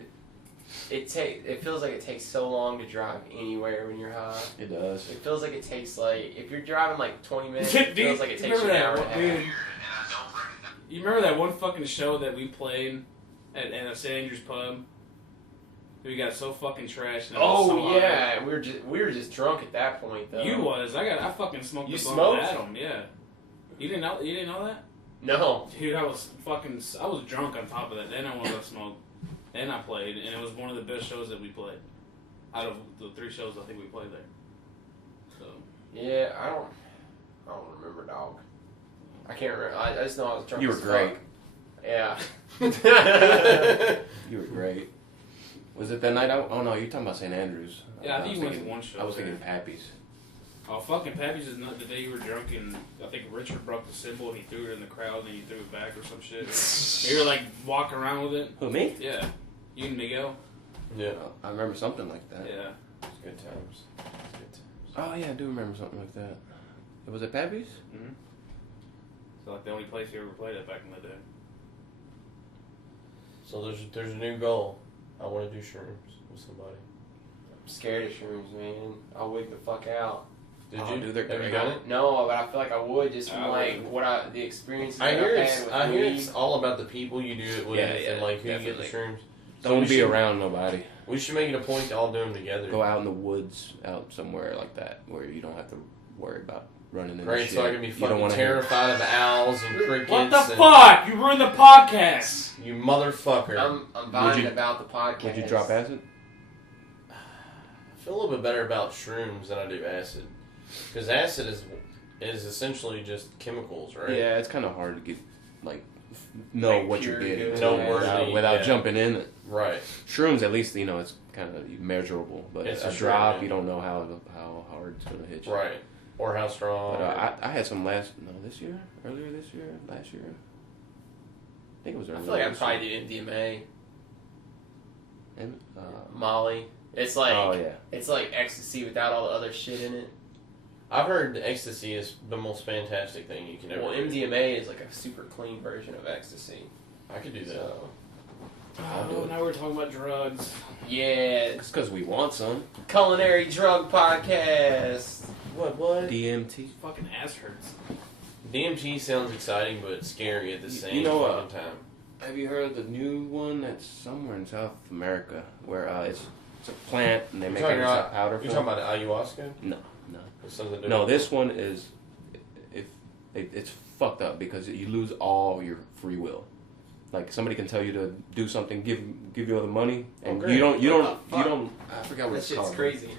it feels like it takes so long to drive anywhere when you're high. It does. It feels like it takes if you're driving 20 minutes, Dude, it feels like it takes you remember an hour that and a one- half. You remember that one fucking show that we played at a St. Andrews pub? We got so fucking trashed. And it was so Oh yeah, we were just drunk at that point though. You was. I fucking smoked You the blunt smoked? with Adam. Yeah. You didn't know that? No. Dude, I was drunk on top of that. Then I wanted to smoke. Then I played, and it was one of the best shows that we played. Out of the 3 shows I think we played there. So. Yeah, I don't remember, dog. I can't remember. I just know I was drunk. You were as great. fuck. Yeah. You were great. Was it that night? Oh no, you're talking about St. Andrews. Yeah, I was think you went to thinking- one show. I was there. thinking Pappy's. Oh, fucking Pappy's is not the day you were drunk, and I think Richard broke the cymbal and he threw it in the crowd and he threw it back or some shit. You were like walking around with it. Who, me? Yeah. You and Miguel. Yeah. I remember something like that. Yeah. It's good times. Oh yeah, I do remember something like that. Was it Pappy's? Mm-hmm. So like the only place you ever played at back in the day. So there's a new goal. I want to do shrooms with somebody. I'm scared of shrooms, man. I'll wig the fuck out. Did Oh, you? dude, they're Have you great. done it? No, but I feel like I would just from I would. the experiences I that hear I've had with I hear weed. it's all about the people you do it with Yeah, and like who you get the definitely. shrooms. So Don't we be should- around nobody. We should make it a point to all do them together. Go out in the woods, out somewhere like that, where you don't have to worry about running into Great, shit. so I can be You don't fucking wanna hear- terrified of owls and crickets. What the and fuck? You ruined the podcast! You motherfucker. I'm buying you- about the podcast. Would you drop acid? I feel a little bit better about shrooms than I do acid. Because acid is essentially just chemicals, right? Yeah, it's kind of hard to get like know Like what you're pure getting good. No without yeah. jumping in it. Right. Shrooms, at least, it's kind of measurable, but It's a a drop, shroom, you don't know how hard it's gonna hit you. Right. Or how strong. But I had some earlier this year, last year. I think it was earlier. I feel like I'd this probably year. do MDMA, And, Molly. It's like oh yeah. it's like ecstasy without all the other shit in it. I've heard ecstasy is the most fantastic thing you can ever Well, do. MDMA is like a super clean version of ecstasy. I could do that. So Oh, now we're talking about drugs. yeah, It's because we want some culinary drug podcast. What? DMT. Fucking ass hurts. DMT sounds exciting, but scary at the same you know fucking time. Have you heard of the new one that's somewhere in South America where it's a plant and they make it into powder You're form? talking about ayahuasca? No. Or something to do No, with- this one is it's fucked up because you lose all your free will. Like somebody can tell you to do something, give you all the money, and great. you don't. What the fuck? I forgot what That it's shit's called. crazy.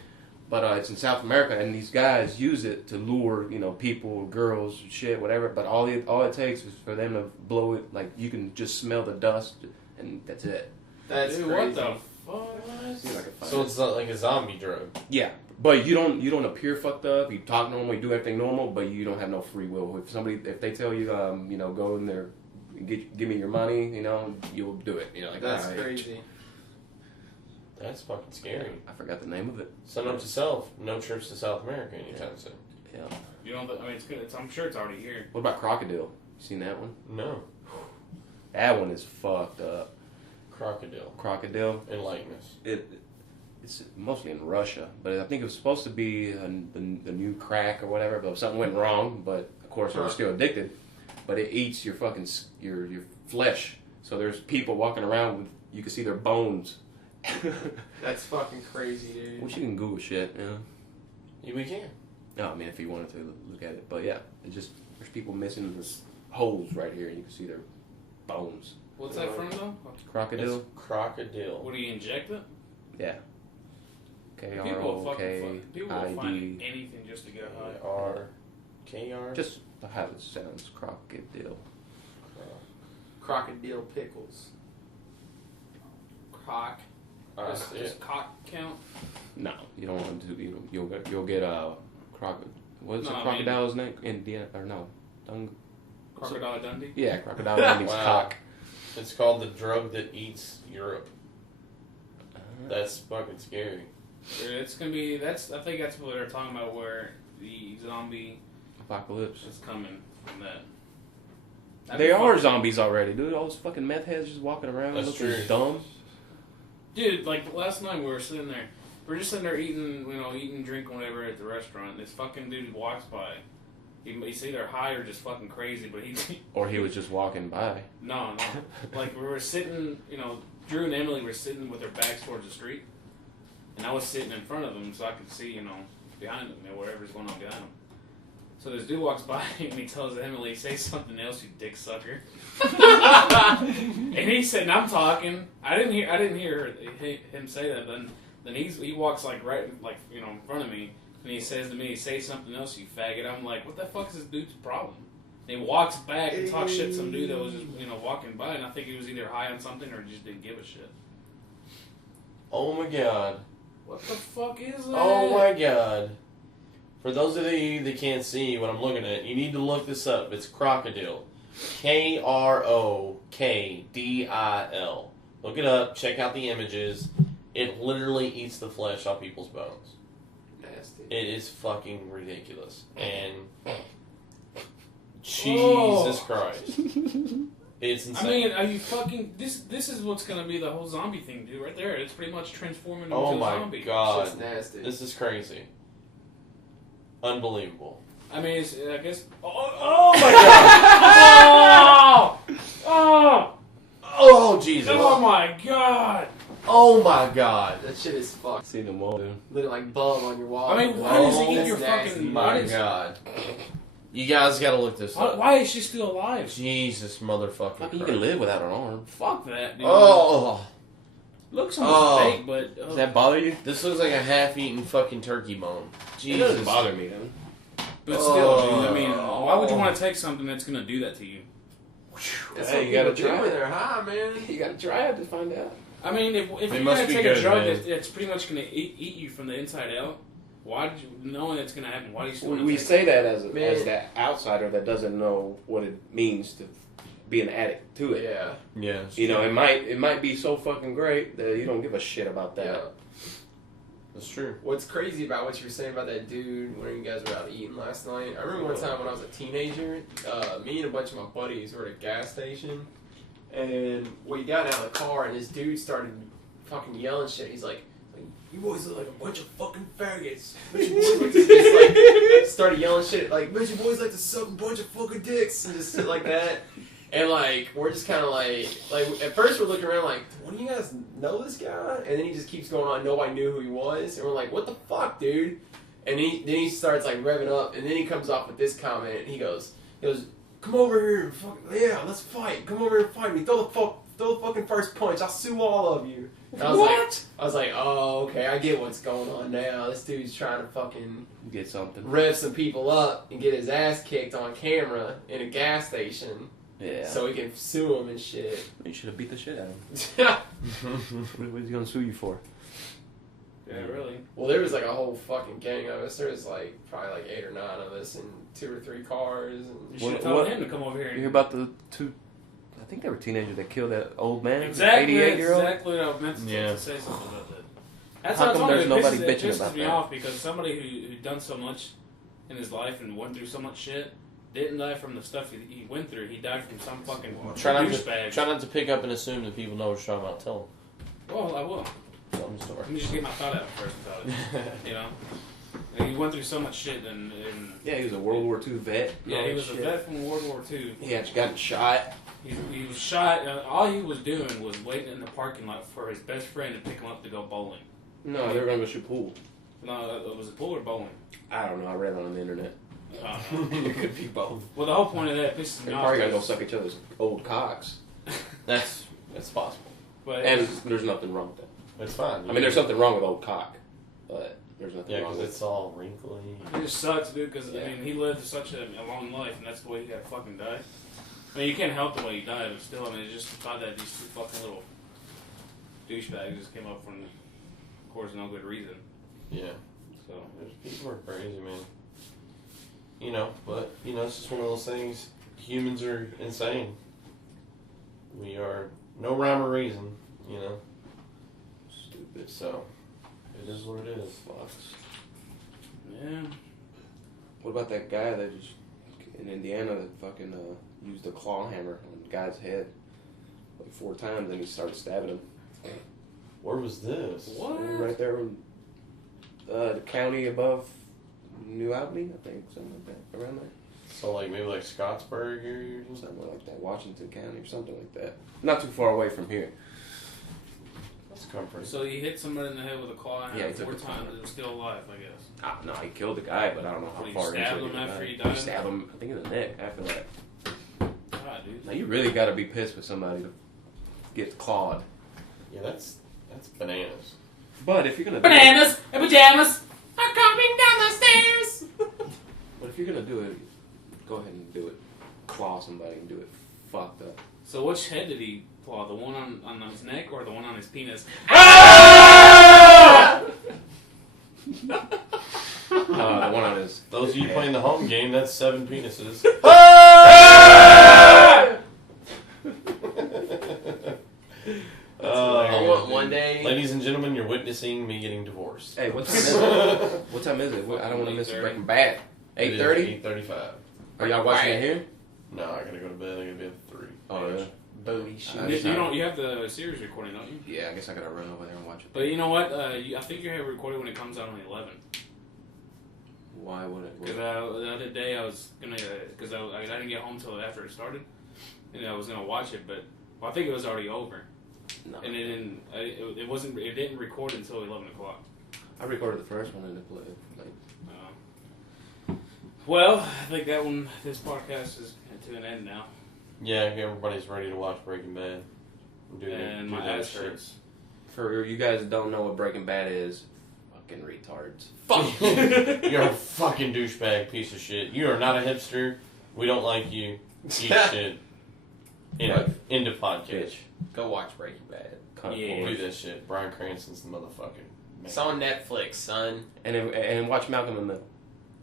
But it's in South America, and these guys use it to lure, people, girls, shit, whatever. But all it takes is for them to blow it. Like you can just smell the dust, and that's it. That's Dude, crazy. what the fuck? Seems like a So it's not like a zombie drug. yeah, but you don't appear fucked up. You talk normal, you do everything normal, but you don't have no free will. If they tell you, go in there, give me your money, you'll do it. Like That's all right. crazy. That's fucking scary. I forgot the name of it. So note to self, no trips to South America anytime soon. Yeah. You don't. I mean, it's good. I'm sure it's already here. What about Crocodile? You seen that one? No. That one is fucked up. Crocodile. Crocodile. Enlighten us. It's mostly in Russia, but I think it was supposed to be the new crack or whatever. But something went wrong. But of course, they were still addicted. But it eats your fucking your flesh. So there's people walking around with you can see their bones. That's fucking crazy, dude. Which you can Google shit, Yeah, we can. No, I mean if you wanted to look at it, but yeah, there's people missing this holes right here, and you can see their bones. What's that from though? Crocodile. It's crocodile. What do you inject it? Yeah. People will KROKID. find anything just to get high. KR. Just how it sounds, crocodile. Crocodile pickles. Cock. That's Just it. cock count. No, you don't want to. You'll get crocodile. What's No, the I crocodile's name? Indiana or no? Crocodile Dundee. Yeah, crocodile Dundee's Wow. cock. It's called the drug that eats Europe. That's fucking scary. It's gonna be. I think that's what they're talking about. Where the zombie Apocalypse. is coming from that. They are zombies already, dude. All those fucking meth heads just walking around That's looking true. dumb. Dude, like last night we were sitting there. We were just sitting there eating, drinking, whatever at the restaurant. This fucking dude walks by. He's either high or just fucking crazy, but Or he was just walking by. no. Like we were sitting, Drew and Emily were sitting with their backs towards the street, and I was sitting in front of them so I could see, behind them, whatever's going on behind them. So this dude walks by and he tells Emily, "Say something else, you dick sucker." And he said, and I'm talking. I didn't hear him say that. Then he walks in front of me, and he says to me, "Say something else, you faggot." I'm like, what the fuck is this dude's problem? And he walks back and talks shit to some dude that was just walking by, and I think he was either high on something or just didn't give a shit. Oh my god. What the fuck is that? Oh my god. For those of you that can't see what I'm looking at, you need to look this up. It's crocodile. KROKDIL. Look it up. Check out the images. It literally eats the flesh off people's bones. Nasty. It is fucking ridiculous. And Jesus Christ. It's insane. I mean, are you fucking... This is what's going to be the whole zombie thing, dude, right there. It's pretty much transforming into oh a my zombie. god. Shit's nasty. This is crazy. Unbelievable. I mean, I guess... Oh my god! Oh, Jesus. Oh my god! Oh my god. That shit is fucked. See them all, dude. Looking like bum on your wall. I mean, why does he eat That's your nasty. fucking... My god. You guys gotta look this up. Why is she still alive? Jesus motherfucking How can you Christ. can live without an arm? Fuck that, dude. Oh. Looks Oh. almost fake, but... Does that bother you? This looks like a half-eaten fucking turkey bone. It Jesus. doesn't bother me, dude. But still, dude, I mean, why would you want to take something that's going to do that to you? That's Hey, what you gotta people do try when it. they're high, man. You gotta try it to find out. I mean, if you're must gonna be take good, a drug man. that's pretty much gonna eat you from the inside out, why did you, knowing it's gonna happen, why do you still wanna We take say it? that as Man. that outsider that doesn't know what it means to be an addict to it. Yeah. Yeah. You know, it might be so fucking great that you don't give a shit about that. Yeah. That's true. What's crazy about what you were saying about that dude when you guys were out eating last night? I remember one time when I was a teenager, me and a bunch of my buddies were at a gas station, and we got out of the car, and this dude started fucking yelling shit. He's like, "You boys look like a bunch of fucking faggots." But you boys like to just like started yelling shit like, "But you boys like to suck a bunch of fucking dicks," and just shit like that. And like we're just kind of like at first we're looking around like, "What do you guys know this guy?" And then he just keeps going on. Nobody knew who he was, and we're like, "What the fuck, dude?" And then he starts like revving up, and then he comes off with this comment. And he goes, "Come over here and fuck, yeah, let's fight. Come over here and fight me. Throw the fucking first punch. I'll sue all of you." And I was like, "Oh, okay, I get what's going on now. This dude's trying to fucking Get something. rev some people up and get his ass kicked on camera in a gas station." Yeah. So he can sue him and shit. You should have beat the shit out of him. What is he gonna sue you for? Yeah, really. Well, there was like a whole fucking gang of us. There was like probably like 8 or 9 of us in 2 or 3 cars. You And should have What- told him to come over here. You And hear about the 2? I think they were teenagers that killed that old man. exactly, 88-year-old. exactly what I meant to Yeah. say something about that. That's How how come I told there's you, nobody it bitching pisses about me that? off because somebody who done so much in his life and went through so much shit didn't die from the stuff he went through. He died from some fucking Try not douchebag. to pick up and assume that people know what you're talking about. Tell Well, I will. them. Tell them the story. Let me just get my thought out first about it. You know? And he went through so much shit and Yeah, he was a World War II vet. and yeah, all he that was a shit. vet from World War II. He actually got shot. He was shot. All he was doing was waiting in the parking lot for his best friend to pick him up to go bowling. No, they were gonna go shoot pool. No, was it pool or bowling? I don't know. I read it on the internet. It could be both. Well, the whole point of that pisses me They're off. probably gonna go is- suck each other's old cocks. That's possible. But And there's nothing wrong with that. It's fine. I mean, there's something wrong with old cock, but there's nothing Yeah, wrong because with it's all wrinkly. it just sucks, dude. Because Yeah. I mean, he lived such a long life, and that's the way he got fucking died. I mean, you can't help the way he died, but still, I mean, it's just the thought that these 2 fucking little douchebags just came up from, of course, no good reason. Yeah. So People are crazy, man. You know, but, it's just one of those things. Humans are insane. We are no rhyme or reason, Stupid. So, it is what it is, Fox. yeah, What about that guy that just in Indiana that fucking used a claw hammer on the guy's head like 4 times and he started stabbing him? Where was this? what? Right there in the county above New Albany, I think, something like that, around there. So, maybe Scottsburg area or something? Something like that, Washington County or something like that. Not too far away from here. That's comforting. So he hit somebody in the head with a claw and Yeah, he had took 4 the claw. times and was still alive, I guess. No, he killed the guy, but I don't know how Did he far stab into it him after he He died? stabbed him, I think, in the neck after that. God, dude. Now, you really got to be pissed with somebody to get clawed. Yeah, that's bananas. But if you're gonna Bananas and pajamas are coming down the stairs. But if you're gonna do it, go ahead and do it. Claw somebody and do it fucked up. So which head did he claw? The one on his neck or the one on his penis? The one on his. Those of you head. playing the home game, that's 7 penises. I want one day. Ladies and gentlemen, you're witnessing me getting divorced. Hey, what time is it? What time is it? I don't want to miss it. Breaking Bad. 8:30. 8:35. Are y'all watching it here? No, I gotta go to bed. I gotta be at 3. Oh, really? Booty shit. You have the series recording, don't you? Yeah, I guess I gotta run over there and watch it. But you know what? I think you have it recorded when it comes out on the 11th. Why would it? Because the other day I was gonna, because I didn't get home till after it started, and I was gonna watch it, but I think it was already over, No. and it didn't. It wasn't. It didn't record until 11 o'clock. I recorded the first one and it played. Well, I think this podcast is to an end now, Yeah, everybody's ready to watch Breaking Bad. and my ass hurts. For you guys that don't know what Breaking Bad is, fucking retards. Fuck you. You're a fucking douchebag piece of shit. You are not a hipster. We don't like you. Eat shit. Into podcast. Bitch. Go watch Breaking Bad. Yeah. Do that shit. Bryan Cranston's the motherfucker. Man. It's on Netflix, son. And watch Malcolm in the Middle.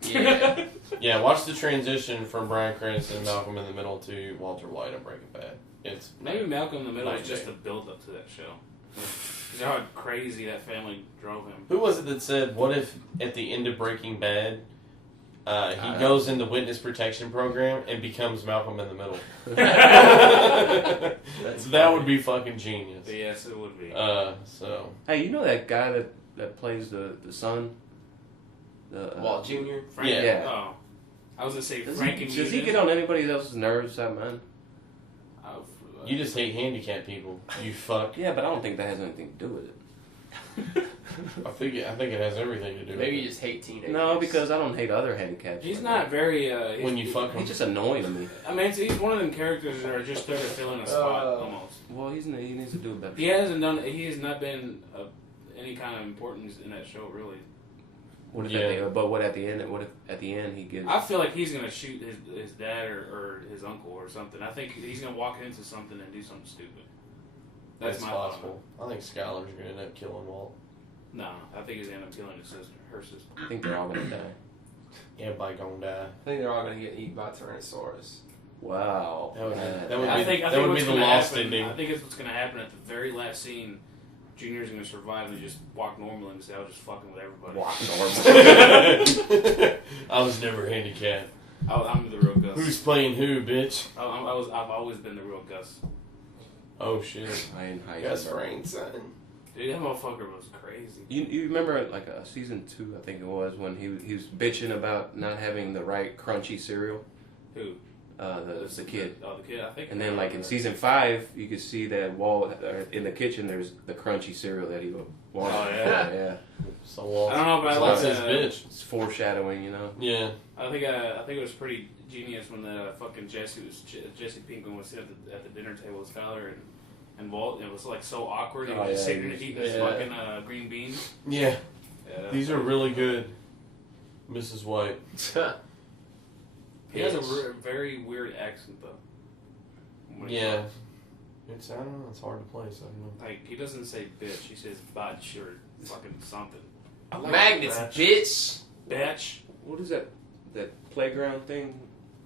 Yeah. Yeah, watch the transition from Bryan Cranston and Malcolm in the Middle to Walter White on Breaking Bad. It's Maybe Malcolm in the Middle Nice is just day. a build up to that show. Because how crazy that family drove him. Who was it that said, what if at the end of Breaking Bad, he goes in the witness protection program and becomes Malcolm in the Middle? That would be fucking genius. But yes, it would be. So. Hey, you know that guy that plays the son? Walt Jr. Frank, Yeah. Oh. I was going to say Does Frank he, and does he get on anybody else's nerves, that man? You just hate handicapped people. You fuck. Yeah, but I don't think that has anything to do with it. I think it has everything to do with Maybe it. you just hate teenagers. No, because I don't hate other handicaps. He's like not very. When you fuck him. He's just annoying to me. I mean, he's one of them characters that are just there to fill in a spot almost. Well, he needs to do it better. He hasn't done. He has not been any kind of importance in that show, really. What if Yeah. at the end? What if at the end he gives? I feel like he's gonna shoot his dad or his uncle or something. I think he's gonna walk into something and do something stupid. That's my thought. possible. I think Skylar's gonna end up killing Walt. No, I think he's gonna end up killing his sister, her sister. I think they're all gonna die. Everybody gonna die. I think they're all going to get eaten by Tyrannosaurus. Wow. That would Man. that would I be think that would be what's the gonna lost happen, ending. I think it's what's gonna happen at the very last scene. Junior's gonna survive and just walk normally and say, "I was just fucking with everybody." Walk normal. I was never handicapped. I'm the real Gus. Who's playing who, bitch? I've always been the real Gus. Oh shit. Gus Fring's son. Dude, that motherfucker was crazy. You remember like season 2, I think it was, when he was bitching about not having the right crunchy cereal. Who? The kid. Oh, the kid. I think. And then like in season 5, you could see that in the kitchen. There's the crunchy cereal that he wanted. Oh, yeah. Yeah. So Walt. I don't know, but I Walt's like his that. bitch. It's foreshadowing, you know. Yeah. I think it was pretty genius when the fucking Jesse Pinkman was sitting at the dinner table with Skylar and Walt. And it was like so awkward. He was just sitting there eating his fucking green beans. Yeah. Yeah. These are really good, Mrs. White. He has a very weird accent though. When he Yeah. talks. It's I don't know. It's hard to place. I don't know. Like he doesn't say bitch. He says bitch or fucking something. I like Magnets, that. bitch! Bitch. What is that playground thing?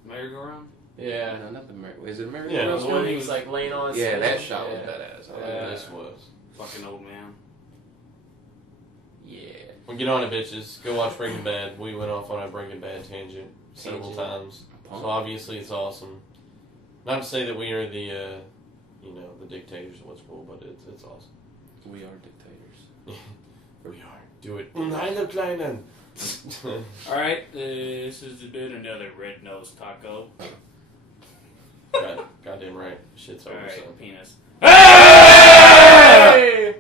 Merry-go-round. Yeah. No, not the is it merry? Yeah. The one he was like laying on. Yeah, something. that shot was Yeah. badass. I Yeah. This was. Fucking old man. Yeah. Well, get on it, bitches. Go watch Breaking Bad. We went off on a Breaking Bad tangent several times. So obviously it's awesome. Not to say that we are the, the dictators of what's cool, but it's awesome. We are dictators. We are. Do it. Unheile Kleinen. Alright, this has been another RedNoseTaco. Goddamn right. Shit's over, Alright, son. penis. Hey!